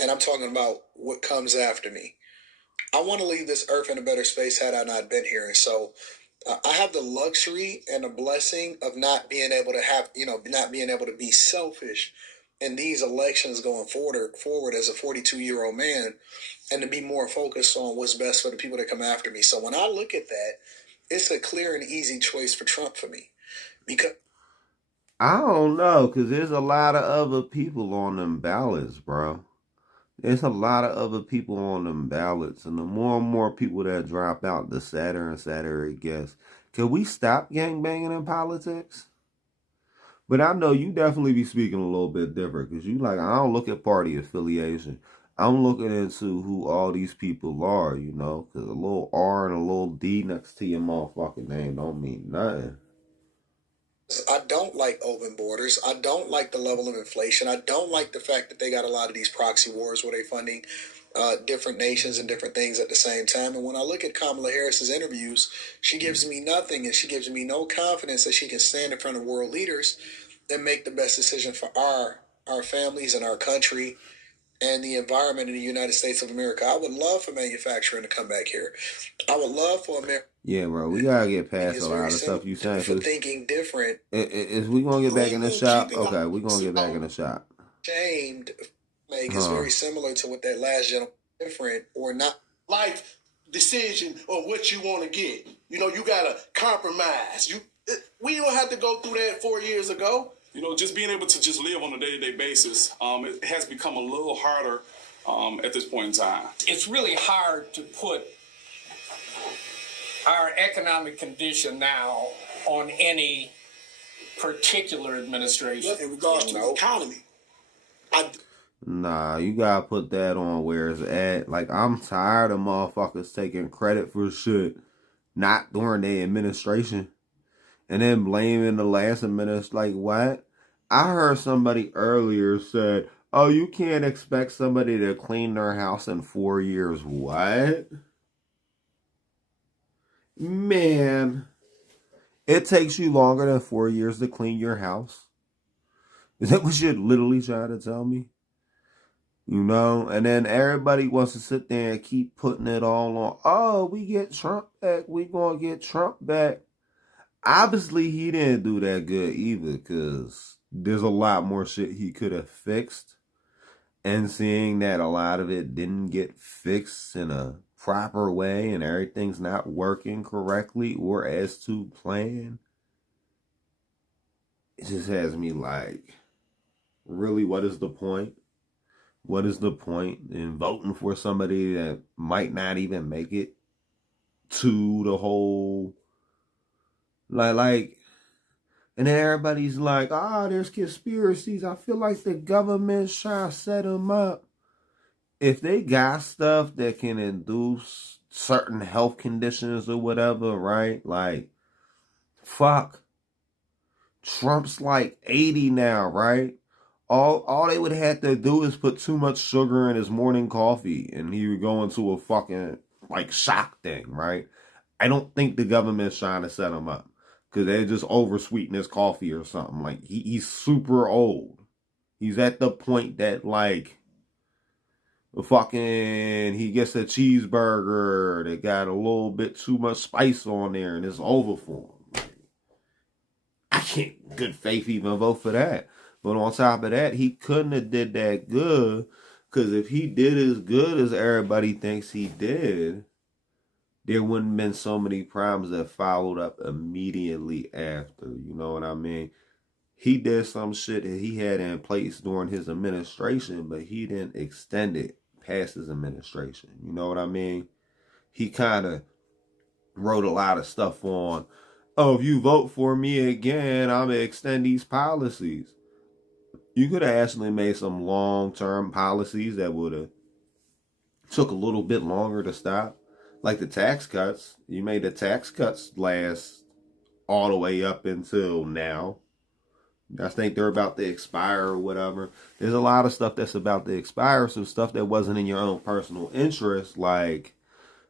And I'm talking about what comes after me. I want to leave this earth in a better space had I not been here. And so I have the luxury and the blessing of not being able to have, not being able to be selfish in these elections going forward as a 42-year-old man, and to be more focused on what's best for the people that come after me. So when I look at that, it's a clear and easy choice for Trump for me. Because I don't know, because there's a lot of other people on them ballots, bro. There's a lot of other people on them ballots, and the more and more people that drop out, the sadder and sadder it gets. Can we stop gangbanging in politics? But I know you definitely be speaking a little bit different, because you like, I don't look at party affiliation. I'm looking into who all these people are, because a little R and a little D next to your motherfucking name don't mean nothing. I don't like open borders. I don't like the level of inflation. I don't like the fact that they got a lot of these proxy wars where they're funding different nations and different things at the same time. And when I look at Kamala Harris's interviews, she gives me nothing, and she gives me no confidence that she can stand in front of world leaders and make the best decision for our families and our country and the environment in the United States of America. I would love for manufacturing to come back here. I would love for America. Yeah, bro, we gotta get past a lot of stuff you saying. For thinking different. Is we gonna get back in the shop? Okay, we gonna get back in the shop. Shamed make is very similar to what that last gentleman different or not. Life decision or what you want to get. You gotta compromise. We don't have to go through that 4 years ago. Just being able to just live on a day-to-day basis, it has become a little harder at this point in time. It's really hard to put our economic condition now on any particular administration. In regards to the economy. Nah, you gotta put that on where it's at. Like, I'm tired of motherfuckers taking credit for shit not during their administration and then blaming the last administration. Like, what? I heard somebody earlier said, oh, you can't expect somebody to clean their house in 4 years. What? Man, it takes you longer than 4 years to clean your house? Is that what you're literally trying to tell me? And then everybody wants to sit there and keep putting it all on. Oh, we get Trump back. We gonna get Trump back. Obviously, he didn't do that good either, because there's a lot more shit he could have fixed. And seeing that a lot of it didn't get fixed in a proper way and everything's not working correctly or as to plan, it just has me like, really, what is the point? What is the point in voting for somebody that might not even make it to the whole, like, and then everybody's like, there's conspiracies. I feel like the government's trying to set them up. If they got stuff that can induce certain health conditions or whatever, right? Like, fuck. Trump's like 80 now, right? All they would have to do is put too much sugar in his morning coffee and he would go into a fucking, like, shock thing, right? I don't think the government's trying to set him up because they just oversweeten his coffee or something. Like, he's super old. He's at the point that, like, he gets a cheeseburger that got a little bit too much spice on there and it's over for him. I can't good faith even vote for that. But on top of that, he couldn't have did that good, because if he did as good as everybody thinks he did, there wouldn't have been so many problems that followed up immediately after. You know what I mean? He did some shit that he had in place during his administration, but he didn't extend it past his administration. You know what I mean? He kind of wrote a lot of stuff on, oh, if you vote for me again, I'm going to extend these policies. You could have actually made some long-term policies that would have took a little bit longer to stop. Like the tax cuts. You made the tax cuts last all the way up until now. I think they're about to expire or whatever. There's a lot of stuff that's about to expire. Some stuff that wasn't in your own personal interest, like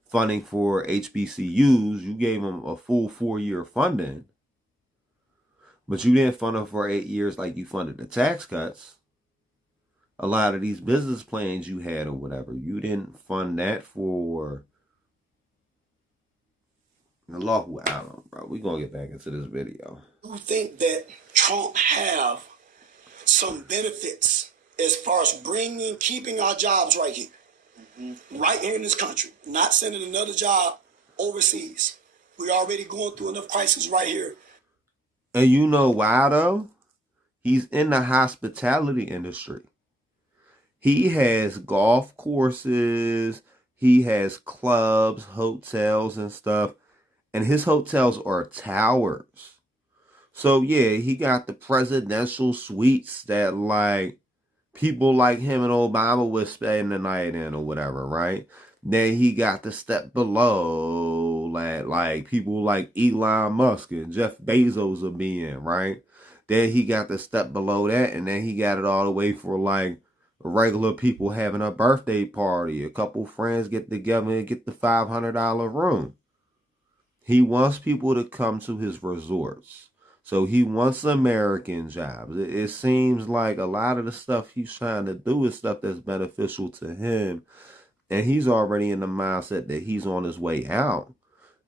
funding for HBCUs. You gave them a full 4-year funding. But you didn't fund them for 8 years like you funded the tax cuts. A lot of these business plans you had or whatever, you didn't fund that for Allahu Alam, bro. We gonna get back into this video. Who think that Trump have some benefits as far as keeping our jobs right here, right here in this country, not sending another job overseas. We're already going through enough crisis right here. And you know why though? He's in the hospitality industry. He has golf courses, he has clubs, hotels and stuff, and his hotels are towers. So yeah, he got the presidential suites that like people like him and Obama would spend the night in or whatever, right? Then he got the step below that like people like Elon Musk and Jeff Bezos will be in, right? Then he got the step below that, and then he got it all the way for like regular people having a birthday party. A couple friends get together and get the $500 room. He wants people to come to his resorts. So he wants American jobs. It seems like a lot of the stuff he's trying to do is stuff that's beneficial to him. And he's already in the mindset that he's on his way out.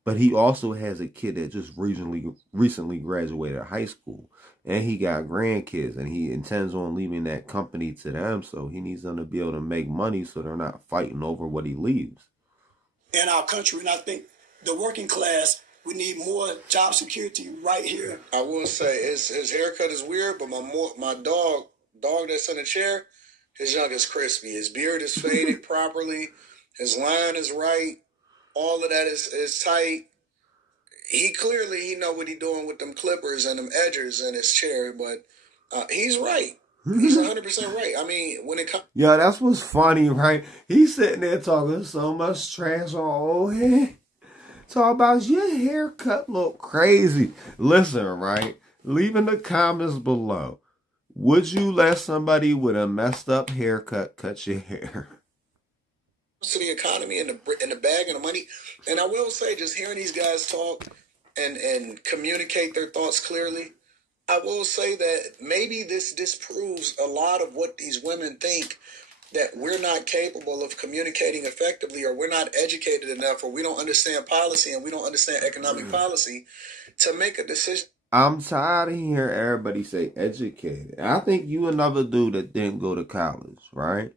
But he also has a kid that just recently graduated high school. And he got grandkids. And he intends on leaving that company to them. So he needs them to be able to make money so they're not fighting over what he leaves. In our country, and I think the working class, we need more job security right here. I will say his haircut is weird, but my dog that's in the chair, his junk is crispy. His beard is faded properly. His line is right. All of that is tight. He know what he doing with them clippers and them edgers in his chair, but he's right. He's 100% right. I mean, when it comes... Yeah, that's what's funny, right? He's sitting there talking so much trash on old head. Talk about your haircut look crazy. Listen, right? Leave in the comments below. Would you let somebody with a messed up haircut cut your hair? To the economy and the bag and the money. And I will say, just hearing these guys talk and communicate their thoughts clearly, I will say that maybe this disproves a lot of what these women think, that we're not capable of communicating effectively, or we're not educated enough, or we don't understand policy and we don't understand economic policy to make a decision. I'm tired of hearing everybody say educated. I think you another dude that didn't go to college, right?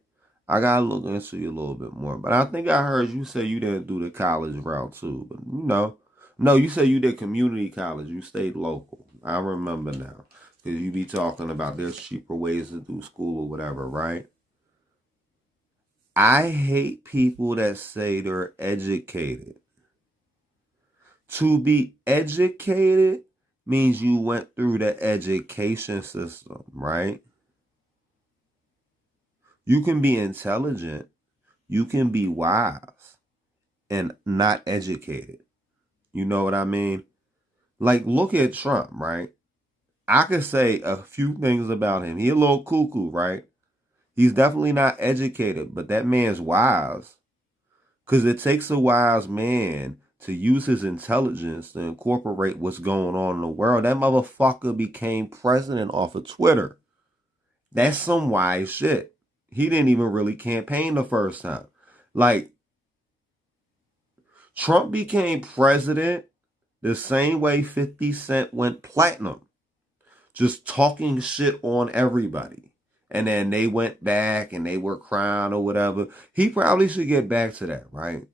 I gotta look into you a little bit more. But I think I heard you say you didn't do the college route too. But no, you said you did community college. You stayed local. I remember now. Because you be talking about there's cheaper ways to do school or whatever, right? I hate people that say they're educated. To be educated means you went through the education system, right? You can be intelligent, you can be wise, and not educated. You know what I mean? Like, look at Trump, right? I could say a few things about him. He a little cuckoo, right? He's definitely not educated, but that man's wise. Because it takes a wise man to use his intelligence to incorporate what's going on in the world. That motherfucker became president off of Twitter. That's some wise shit. He didn't even really campaign the first time. Like, Trump became president the same way 50 Cent went platinum. Just talking shit on everybody. And then they went back and they were crying or whatever. He probably should get back to that, right?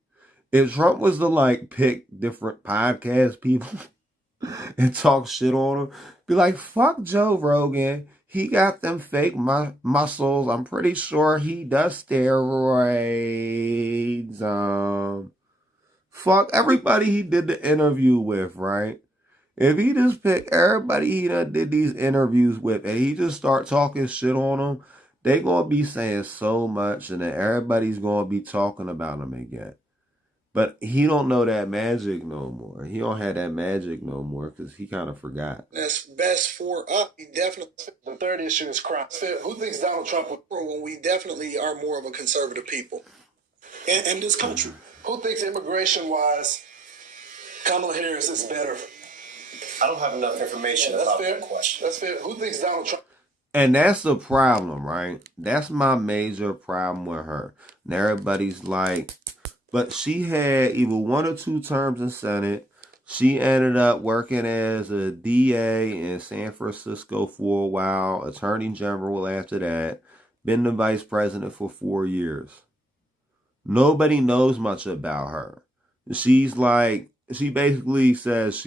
If Trump was to like pick different podcast people and talk shit on them, be like, fuck Joe Rogan. He got them fake muscles. I'm pretty sure he does steroids. Fuck everybody he did the interview with, right? If he just picked everybody he done did these interviews with and he just start talking shit on them, they going to be saying so much and then everybody's going to be talking about him again. But he don't know that magic no more. He don't have that magic no more because he kind of forgot. That's best for us. He definitely. The third issue is crime. Who thinks Donald Trump would... When we definitely are more of a conservative people in this country. Who thinks immigration-wise Kamala Harris is better? I don't have enough information about that question. That's fair. Who thinks Donald Trump? And that's the problem, right? That's my major problem with her. And everybody's like, but she had either 1 or 2 terms in Senate. She ended up working as a DA in San Francisco for a while, attorney general after that, been the vice president for 4 years. Nobody knows much about her. She basically says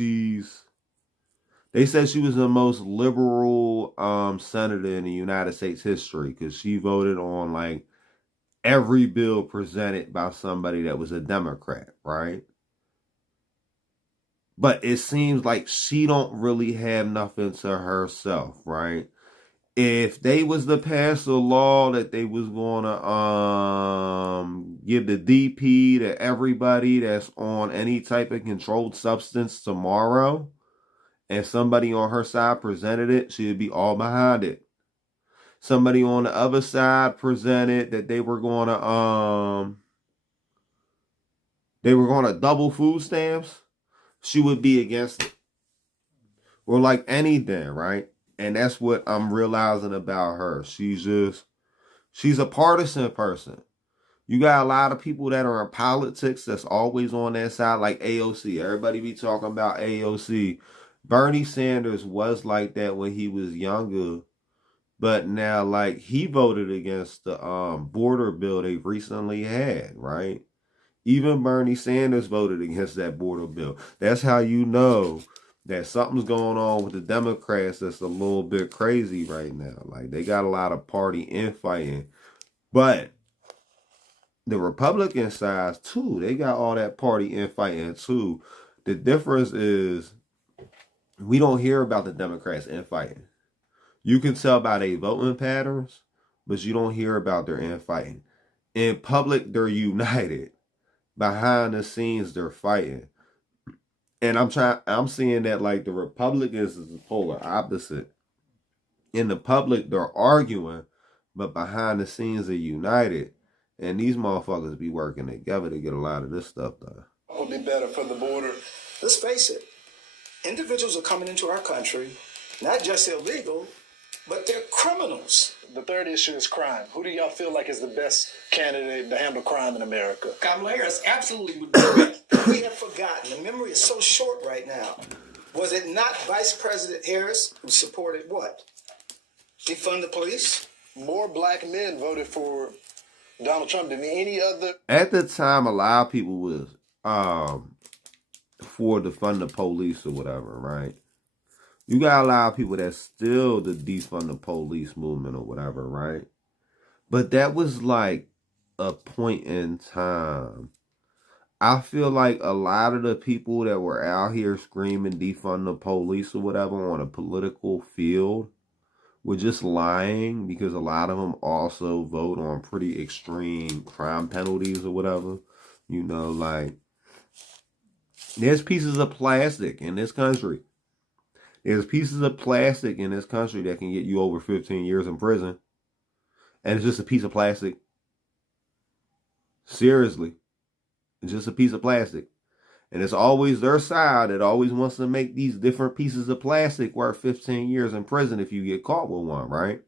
they said she was the most liberal senator in the United States history because she voted on like every bill presented by somebody that was a Democrat, right? But it seems like she don't really have nothing to herself, right? If they was to pass a law that they was gonna give the DP to everybody that's on any type of controlled substance tomorrow, and somebody on her side presented it, she'd be all behind it. Somebody on the other side presented that they were gonna double food stamps, she would be against it. Or like anything, right? And that's what I'm realizing about her. She's a partisan person. You got a lot of people that are in politics that's always on that side, like AOC. Everybody be talking about AOC. Bernie Sanders was like that when he was younger. But now, like, he voted against the border bill they recently had, right? Even Bernie Sanders voted against that border bill. That's how you know that something's going on with the Democrats that's a little bit crazy right now. Like, they got a lot of party infighting. But the Republican side, too, they got all that party infighting, too. The difference is we don't hear about the Democrats infighting. You can tell by their voting patterns, but you don't hear about their infighting. In public, they're united. Behind the scenes, they're fighting. And I'm seeing that like the Republicans is the polar opposite. In the public, they're arguing, but behind the scenes, they're united. And these motherfuckers be working together to get a lot of this stuff done. It would be better for the border. Let's face it, individuals are coming into our country, not just illegal, but they're criminals. The third issue is crime. Who do y'all feel like is the best candidate to handle crime in America? Kamala Harris absolutely would do it. We have forgotten. The memory is so short right now. Was it not Vice President Harris who supported what? Defund the police? More black men voted for Donald Trump than any other. At the time, a lot of people was for defund the police or whatever, right? You got a lot of people that's still the defund the police movement or whatever, right? But that was like a point in time. I feel like a lot of the people that were out here screaming defund the police or whatever on a political field were just lying because a lot of them also vote on pretty extreme crime penalties or whatever. You know, like, there's pieces of plastic in this country. There's pieces of plastic in this country that can get you over 15 years in prison. And it's just a piece of plastic. Seriously. It's just a piece of plastic. And it's always their side that always wants to make these different pieces of plastic worth 15 years in prison if you get caught with one, right?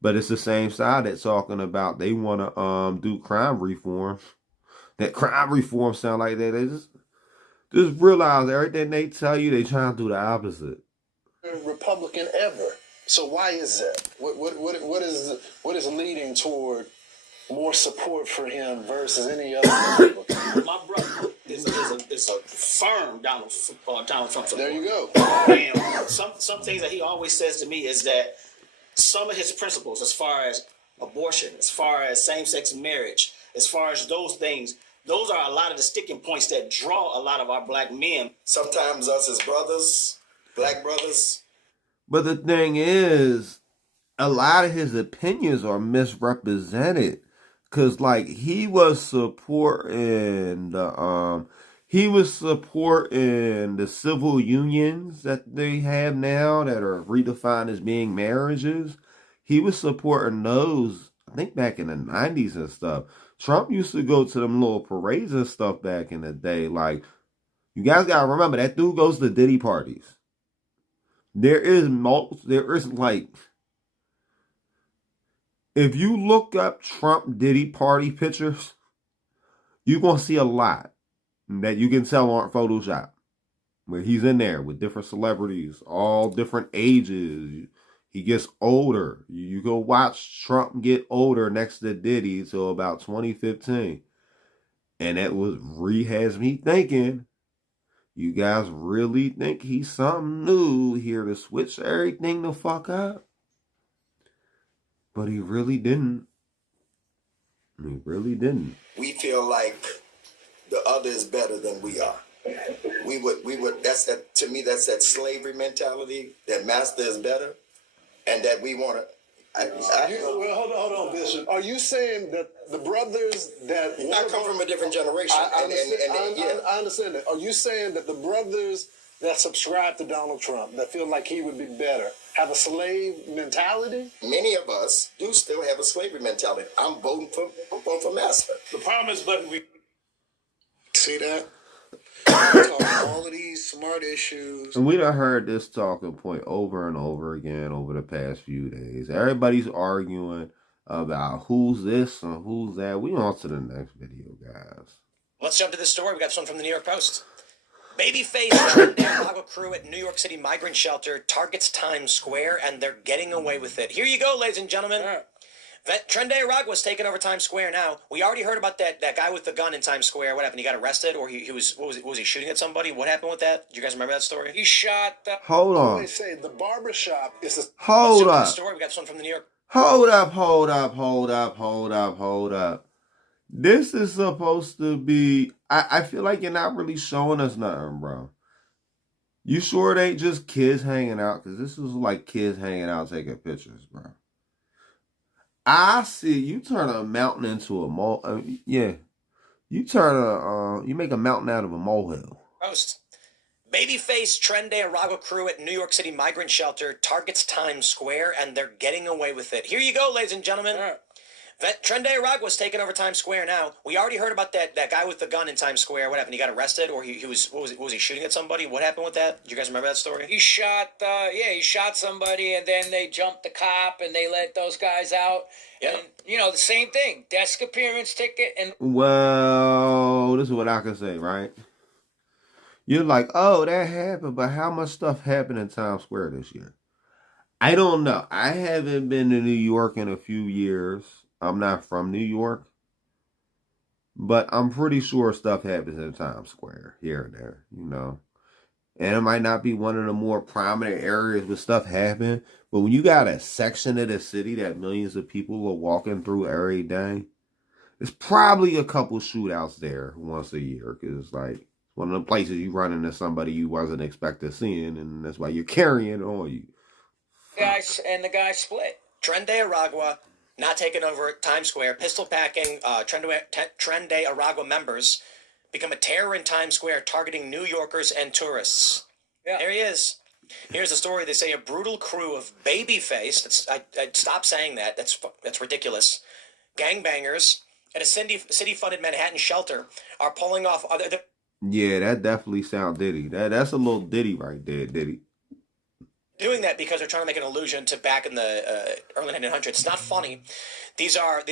But it's the same side that's talking about they want to do crime reform. That crime reform sound like that. They just realize everything they tell you, they trying to do the opposite. Republican ever. So why is that? What is leading toward more support for him versus any other Republican? My brother is a firm Donald Trump supporter. There you go. And some things that he always says to me is that some of his principles, as far as abortion, as far as same-sex marriage, as far as those things, those are a lot of the sticking points that draw a lot of our black men. Sometimes us as brothers, black brothers. But the thing is, a lot of his opinions are misrepresented. Cause like he was supporting the civil unions that they have now that are redefined as being marriages. He was supporting those, I think, back in the 90s and stuff. Trump used to go to them little parades and stuff back in the day. Like, you guys gotta remember, that dude goes to Diddy parties. There is like, if you look up Trump Diddy party pictures, you're gonna see a lot. that you can tell aren't Photoshop. Where he's in there with different celebrities, all different ages. He gets older. You go watch Trump get older next to Diddy till about 2015. And that has me thinking, you guys really think he's something new here to switch everything the fuck up? But he really didn't. He really didn't. We feel like the other is better than we are. We would, that's that, to me, that's that slavery mentality, that master is better, and that we want to. Well, hold on, Bishop. Are you saying that the brothers that I come from a different generation? I understand that. Are you saying that the brothers that subscribe to Donald Trump, that feel like he would be better, have a slave mentality? Many of us do still have a slavery mentality. I'm voting for master. The problem is, but we see that. Talking all of these smart issues. And we done heard this talking point over and over again over the past few days. Everybody's arguing about who's this and who's that. We on to the next video, guys. Let's jump to this story. We got this one from the New York Post. Babyface Trenday Aragua crew at New York City migrant shelter targets Times Square, and they're getting away with it. Here you go, ladies and gentlemen. Trenday Aragua's taking over Times Square now. We already heard about that guy with the gun in Times Square. What happened? He got arrested, or he was he shooting at somebody? What happened with that? Do you guys remember that story? He shot. Hold on. They say the barbershop is a. Hold up. Story. We got this one from the New York. Hold up. This is supposed to be. I feel like you're not really showing us nothing, bro. You sure it ain't just kids hanging out? Because this is like kids hanging out taking pictures, bro. I see you turn a mountain into a mole. You make a mountain out of a molehill. Post. Babyface Trenday Aragua crew at New York City migrant shelter targets Times Square, and they're getting away with it. Here you go, ladies and gentlemen. Trenday Aragua's taking over Times Square now. We already heard about that guy with the gun in Times Square. What happened? He got arrested, or he was he shooting at somebody? What happened with that? Do you guys remember that story? He shot. He shot somebody, and then they jumped the cop, and they let those guys out. Yeah. And the same thing. Desk appearance ticket, and well, this is what I can say, right? You're like, oh, that happened, but how much stuff happened in Times Square this year? I don't know. I haven't been to New York in a few years. I'm not from New York, but I'm pretty sure stuff happens in Times Square here and there, And it might not be one of the more prominent areas where stuff happen, but when you got a section of the city that millions of people are walking through every day, there's probably a couple shootouts there once a year, because it's like one of the places you run into somebody you wasn't expecting seeing, and that's why you're carrying it on you. The guy split. Trenday Aragua not taking over Times Square. Pistol packing Trenday Aragua members become a terror in Times Square, targeting New Yorkers and tourists. Yeah. There he is. Here's the story. They say a brutal crew of Babyface. I'd stop saying that. That's ridiculous. Gangbangers at a city-funded Manhattan shelter are pulling off other. Yeah, that definitely sounds Diddy. That's a little Diddy right there, Diddy. Doing that because they're trying to make an allusion to back in the early 1900s. It's not funny. These are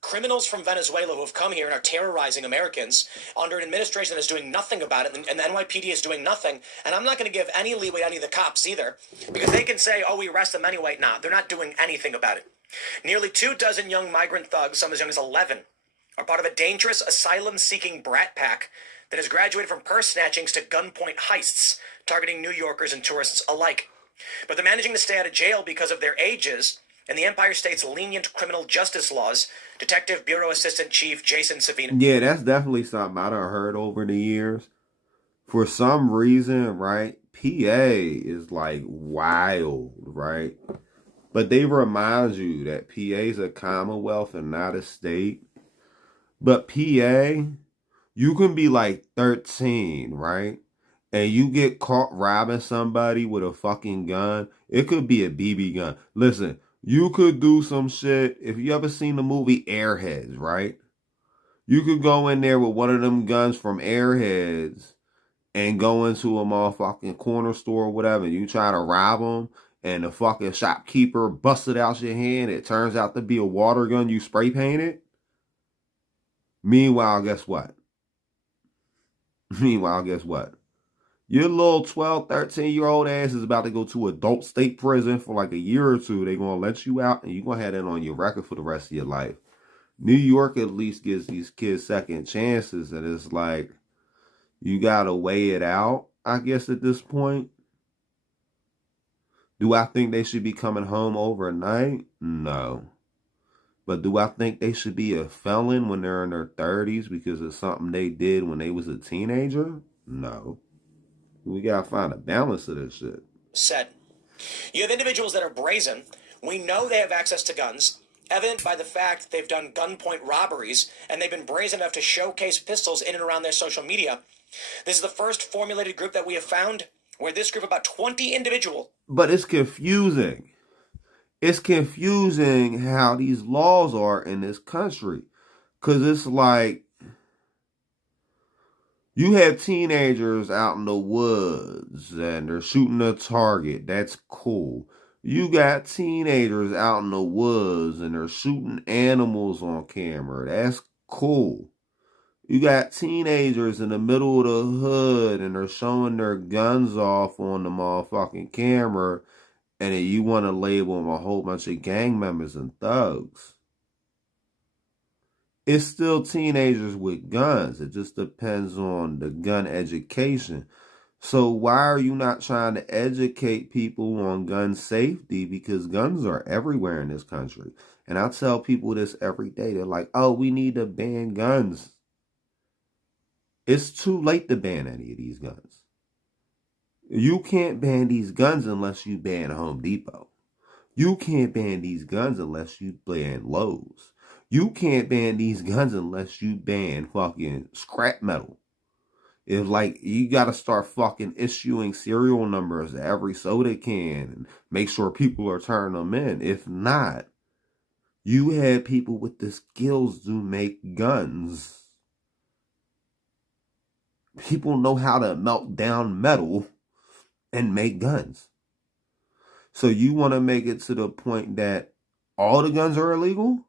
criminals from Venezuela who have come here and are terrorizing Americans under an administration that is doing nothing about it, and the NYPD is doing nothing. And I'm not going to give any leeway to any of the cops either, because they can say, oh, we arrest them anyway. Nah, they're not doing anything about it. Nearly 24 young migrant thugs, some as young as 11, are part of a dangerous asylum-seeking brat pack that has graduated from purse snatchings to gunpoint heists, targeting New Yorkers and tourists alike. But they're managing to stay out of jail because of their ages and the Empire State's lenient criminal justice laws. Detective Bureau Assistant Chief Jason Savino. Yeah, that's definitely something I've heard over the years. For some reason, right, PA is like wild, right? But they remind you that PA is a commonwealth and not a state. But PA, you can be like 13, right? And you get caught robbing somebody with a fucking gun. It could be a BB gun. Listen, you could do some shit. If you ever seen the movie Airheads, right? You could go in there with one of them guns from Airheads and go into a motherfucking corner store or whatever. You try to rob them, and the fucking shopkeeper busted out your hand. It turns out to be a water gun you spray painted. Meanwhile, guess what? Meanwhile, guess what? Your little 12, 13-year-old ass is about to go to adult state prison for like a year or two. They're going to let you out, and you're going to have that on your record for the rest of your life. New York at least gives these kids second chances, and it's like, you got to weigh it out, I guess, at this point. Do I think they should be coming home overnight? No. But do I think they should be a felon when they're in their 30s because of something they did when they was a teenager? No. We got to find a balance of this shit. Said. You have individuals that are brazen. We know they have access to guns, evident by the fact that they've done gunpoint robberies, and they've been brazen enough to showcase pistols in and around their social media. This is the first formulated group that we have found where this group, about 20 individuals. But it's confusing. It's confusing how these laws are in this country. Because it's like, you have teenagers out in the woods and they're shooting a target. That's cool. You got teenagers out in the woods and they're shooting animals on camera. That's cool. You got teenagers in the middle of the hood and they're showing their guns off on the motherfucking camera, and then you want to label them a whole bunch of gang members and thugs. It's still teenagers with guns. It just depends on the gun education. So why are you not trying to educate people on gun safety? Because guns are everywhere in this country. And I tell people this every day. They're like, oh, we need to ban guns. It's too late to ban any of these guns. You can't ban these guns unless you ban Home Depot. You can't ban these guns unless you ban Lowe's. You can't ban these guns unless you ban fucking scrap metal. It's like, you got to start fucking issuing serial numbers to every soda can and make sure people are turning them in. If not, you have people with the skills to make guns. People know how to melt down metal and make guns. So you want to make it to the point that all the guns are illegal?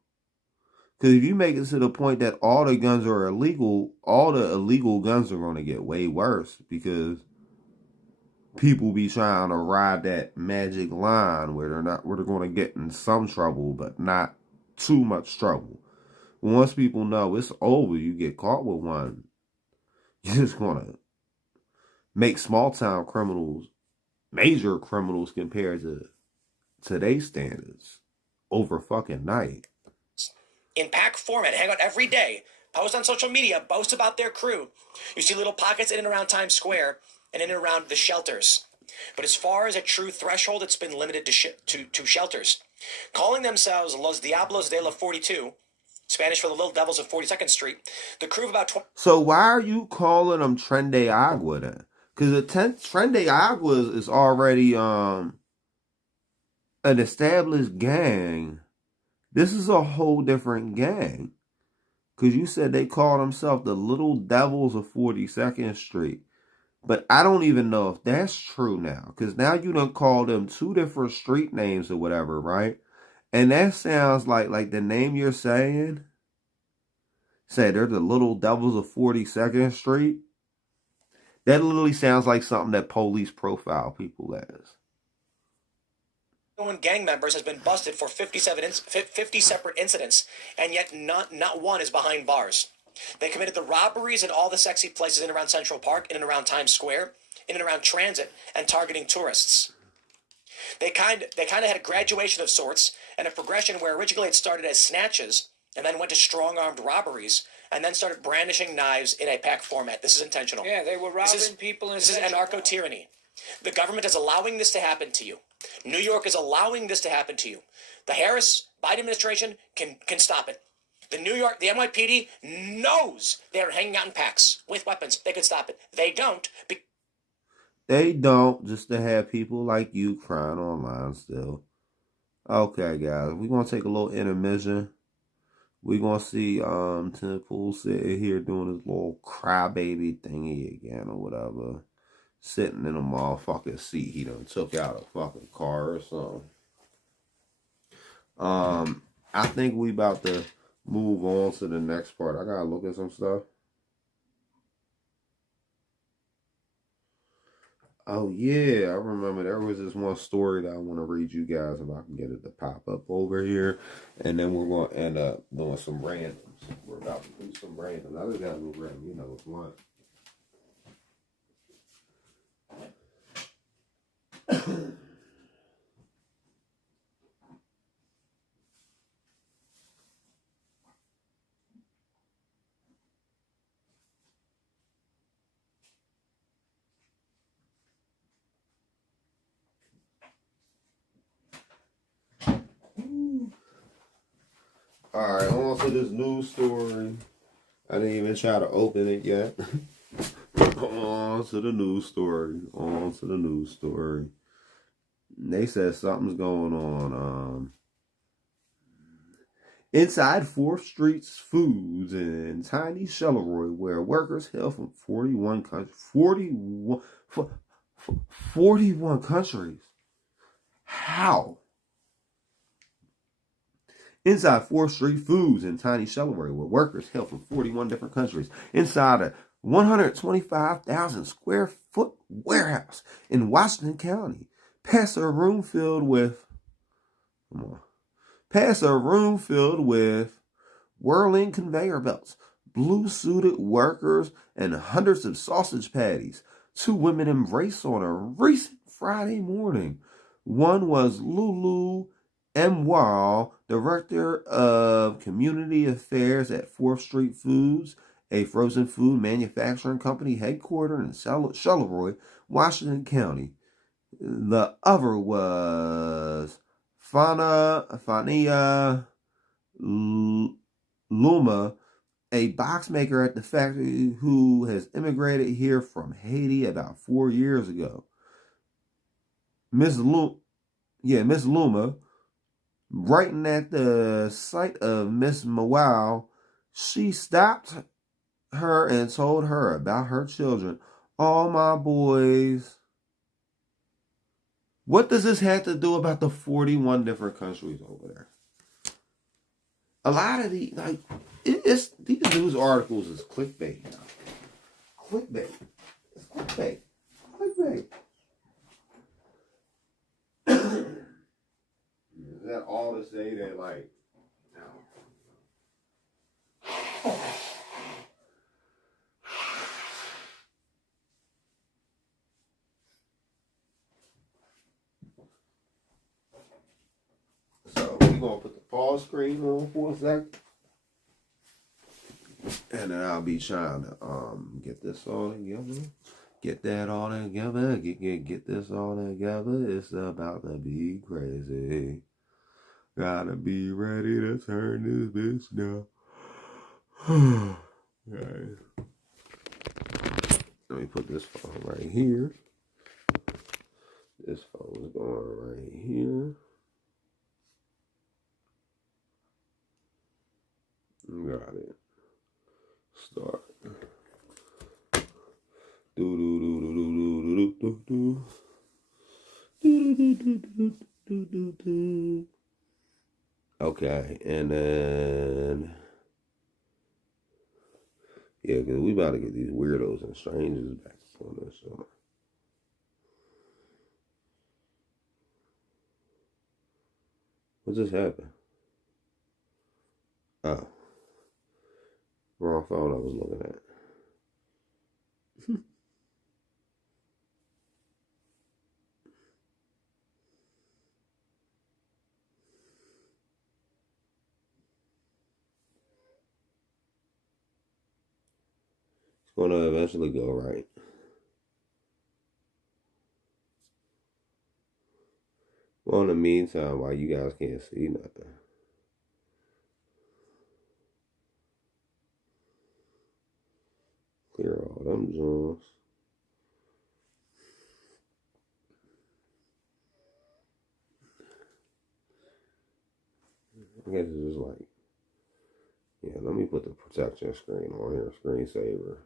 Because if you make it to the point that all the guns are illegal, all the illegal guns are going to get way worse, because people be trying to ride that magic line where they're going to get in some trouble, but not too much trouble. Once people know it's over, you get caught with one, you're just going to make small town criminals major criminals compared to today's standards over fucking night. In pack format, hang out every day, post on social media, boast about their crew. You see little pockets in and around Times Square and in and around the shelters. But as far as a true threshold, it's been limited to shelters. Calling themselves Los Diablos de la 42, Spanish for the Little Devils of 42nd Street, the crew of about 20... So why are you calling them Tren de Agua then? Because the Tren de Agua is already an established gang. This is a whole different gang. Because you said they call themselves the Little Devils of 42nd Street. But I don't even know if that's true now. Because now you done call them two different street names or whatever, right? And that sounds like the name you're saying. Say they're the Little Devils of 42nd Street. That literally sounds like something that police profile people as. Gang members has been busted for 50 separate incidents, and yet not one is behind bars. They committed the robberies in all the sexy places in and around Central Park, in and around Times Square, in and around Transit, and targeting tourists. They kind of had a graduation of sorts, and a progression where originally it started as snatches, and then went to strong-armed robberies, and then started brandishing knives in a pack format. This is intentional. Yeah, they were robbing people in This is anarcho-tyranny. The government is allowing this to happen to you. New York is allowing this to happen to you. The Harris-Biden administration can stop it. The NYPD knows they are hanging out in packs with weapons. They could stop it. They don't. They don't, just to have people like you crying online still. Okay, guys, we're going to take a little intermission. We're going to see Tim Pool sitting here doing his little crybaby thingy again or whatever. Sitting in a motherfucking seat. He done took out a fucking car or something. I think we about to move on to the next part. I gotta look at some stuff. Oh yeah, I remember there was this one story that I want to read you guys if I can get it to pop up over here, and then we're going to end up doing some randoms. We're about to do some randoms. I just got a little random, you know, it's one. All right, on to this news story. I didn't even try to open it yet. On to the news story. On to the news story. They said something's going on. Inside 4th Street's Foods in tiny Charleroi, where workers hail from 41 countries. 41 countries. How? Inside 4th Street Foods in tiny Charleroi, where workers hail from 41 different countries. Inside a 125,000 square foot warehouse in Washington County. Past a room filled with whirling conveyor belts, blue-suited workers, and hundreds of sausage patties. 2 women embraced on a recent Friday morning. One was Lulu Mwal, Director of Community Affairs at 4th Street Foods, a frozen food manufacturing company headquartered in Charleroi, Washington County. The other was Fania Luma, a box maker at the factory who has immigrated here from Haiti about 4 years ago. Miss Luma, writing at the sight of Miss Mwal, she stopped her and told her about her children. All my boys. What does this have to do about the 41 different countries over there? A lot of these, these news articles is clickbait now. Clickbait. It's clickbait. Clickbait. Is that all to say that, like, no. So we're going to put the pause screen on for a second. And then I'll be trying to get this all together. Get that all together. Get this all together. It's about to be crazy. Gotta be ready to turn this bitch down. Okay. Let me put this phone right here. This phone is going right here. Got it. Start. Okay, and then yeah, because we about to get these weirdos and strangers back on this show. What just happened? Oh. Wrong phone I was looking at. It's going to eventually go right. Well, in the meantime, while you guys can't see nothing, clear all them joints. I guess it's just like, yeah, let me put the protection screen on here, screensaver.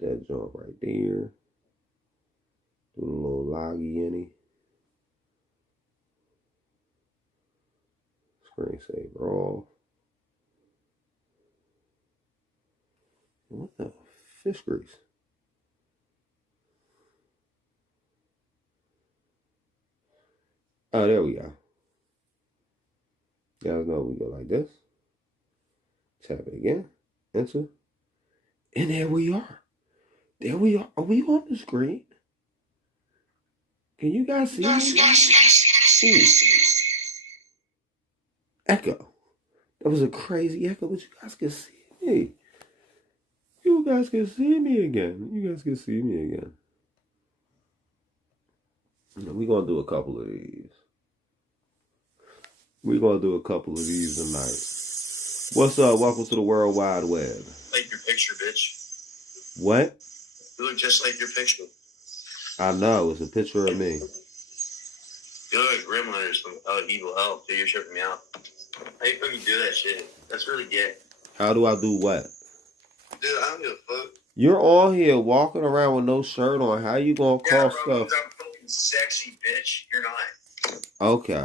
That jump right there. Do a little loggy in it. Screensaver off. What the fish grease? Oh, there we go. Y'all know we go like this. Tap it again. Enter. And there we are. There we are. Are we on the screen? Can you guys see me? Ooh. Echo. That was a crazy echo, but you guys can see me. You guys can see me again. You guys can see me again. We're going to do a couple of these. We're going to do a couple of these tonight. What's up? Welcome to the World Wide Web. Like your picture, bitch. What? You look just like your picture. I know. It's a picture of me. You look like Grim Hunters from Evil Elf. Dude, you're tripping me out. How you fucking do that shit? That's really gay. How do I do what? Dude, I don't give a fuck. You're on here walking around with no shirt on. How you going to call stuff? I'm fucking sexy, bitch. You're not. Okay.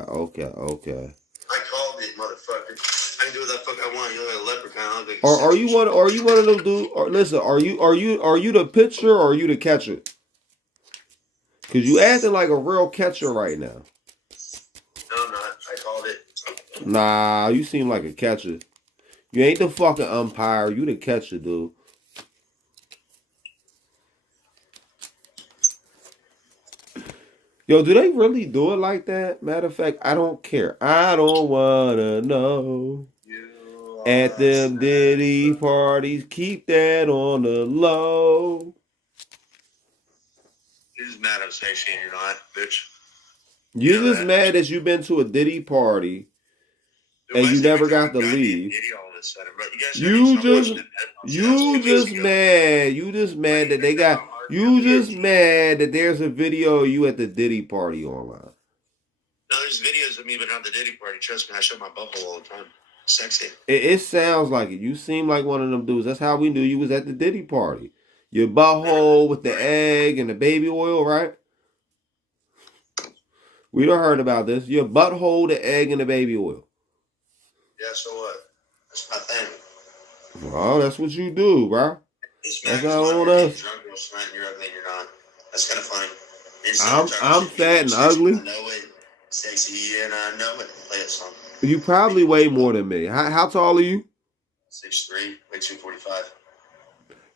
I called it, motherfucker. I can do what the fuck I want. You look like a leprechaun. Like Are you one of them dudes? Listen, are you the pitcher or are you the catcher? Cause you acting like a real catcher right now. No, I'm not. I called it. Nah, you seem like a catcher. You ain't the fucking umpire. You the catcher, dude. Yo, do they really do it like that? Matter of fact, I don't care. I don't wanna know. At them Diddy parties, keep that on the low. You're just mad I'm sexy and you're not, bitch. You're just mad that you've been to a Diddy party and you never got to leave. You just mad that they got. You just mad that there's a video of you at the Diddy party online. No, there's videos of me, but not the Diddy party. Trust me, I show my butthole all the time. Sexy. It sounds like it. You seem like one of them dudes. That's how we knew you was at the Diddy party. Your butthole with the egg and the baby oil, right? We done heard about this. Your butthole, the egg, and the baby oil. Yeah, so what? That's my thing. Well, that's what you do, bro. That's not on us. You're ugly and you're not. That's kind of funny. I'm fat and ugly. I know it. Sexy, and I know it. Play a song. You probably weigh more than me. How tall are you? 6'3", weigh 245.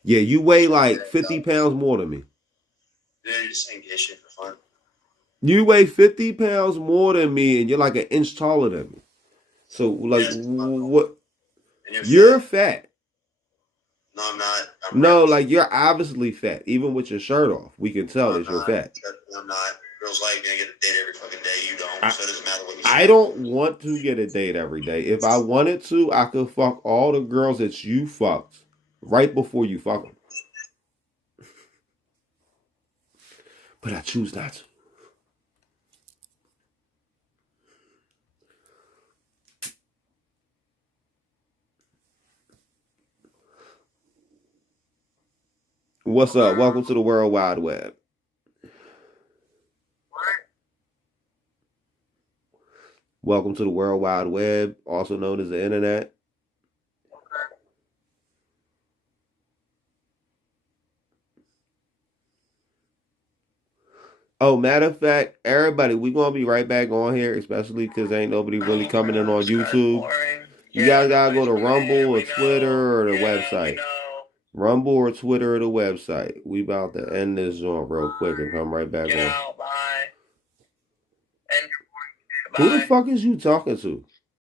Yeah, you weigh like 50 pounds more than me. Dude, you just ain't get shit for fun. You weigh 50 pounds more than me, and you're like an inch taller than me. So, like, what? You're fat. No, I'm not. No, like, you're obviously fat. Even with your shirt off, we can tell that you're fat. I'm not. Girls like me. I get a date every fucking day. You don't. So it doesn't matter what you say. I don't want to get a date every day. If I wanted to, I could fuck all the girls that you fucked right before you fuck them. But I choose not to. What's up? Welcome to the World Wide Web. Welcome to the World Wide Web, also known as the internet. Oh, matter of fact, everybody, we're going to be right back on here, especially because ain't nobody really coming in on YouTube. You guys got to go to Rumble or Twitter or the website. Rumble or Twitter or the website. We about to end this joint real quick and come right back on. Who the fuck is you talking to?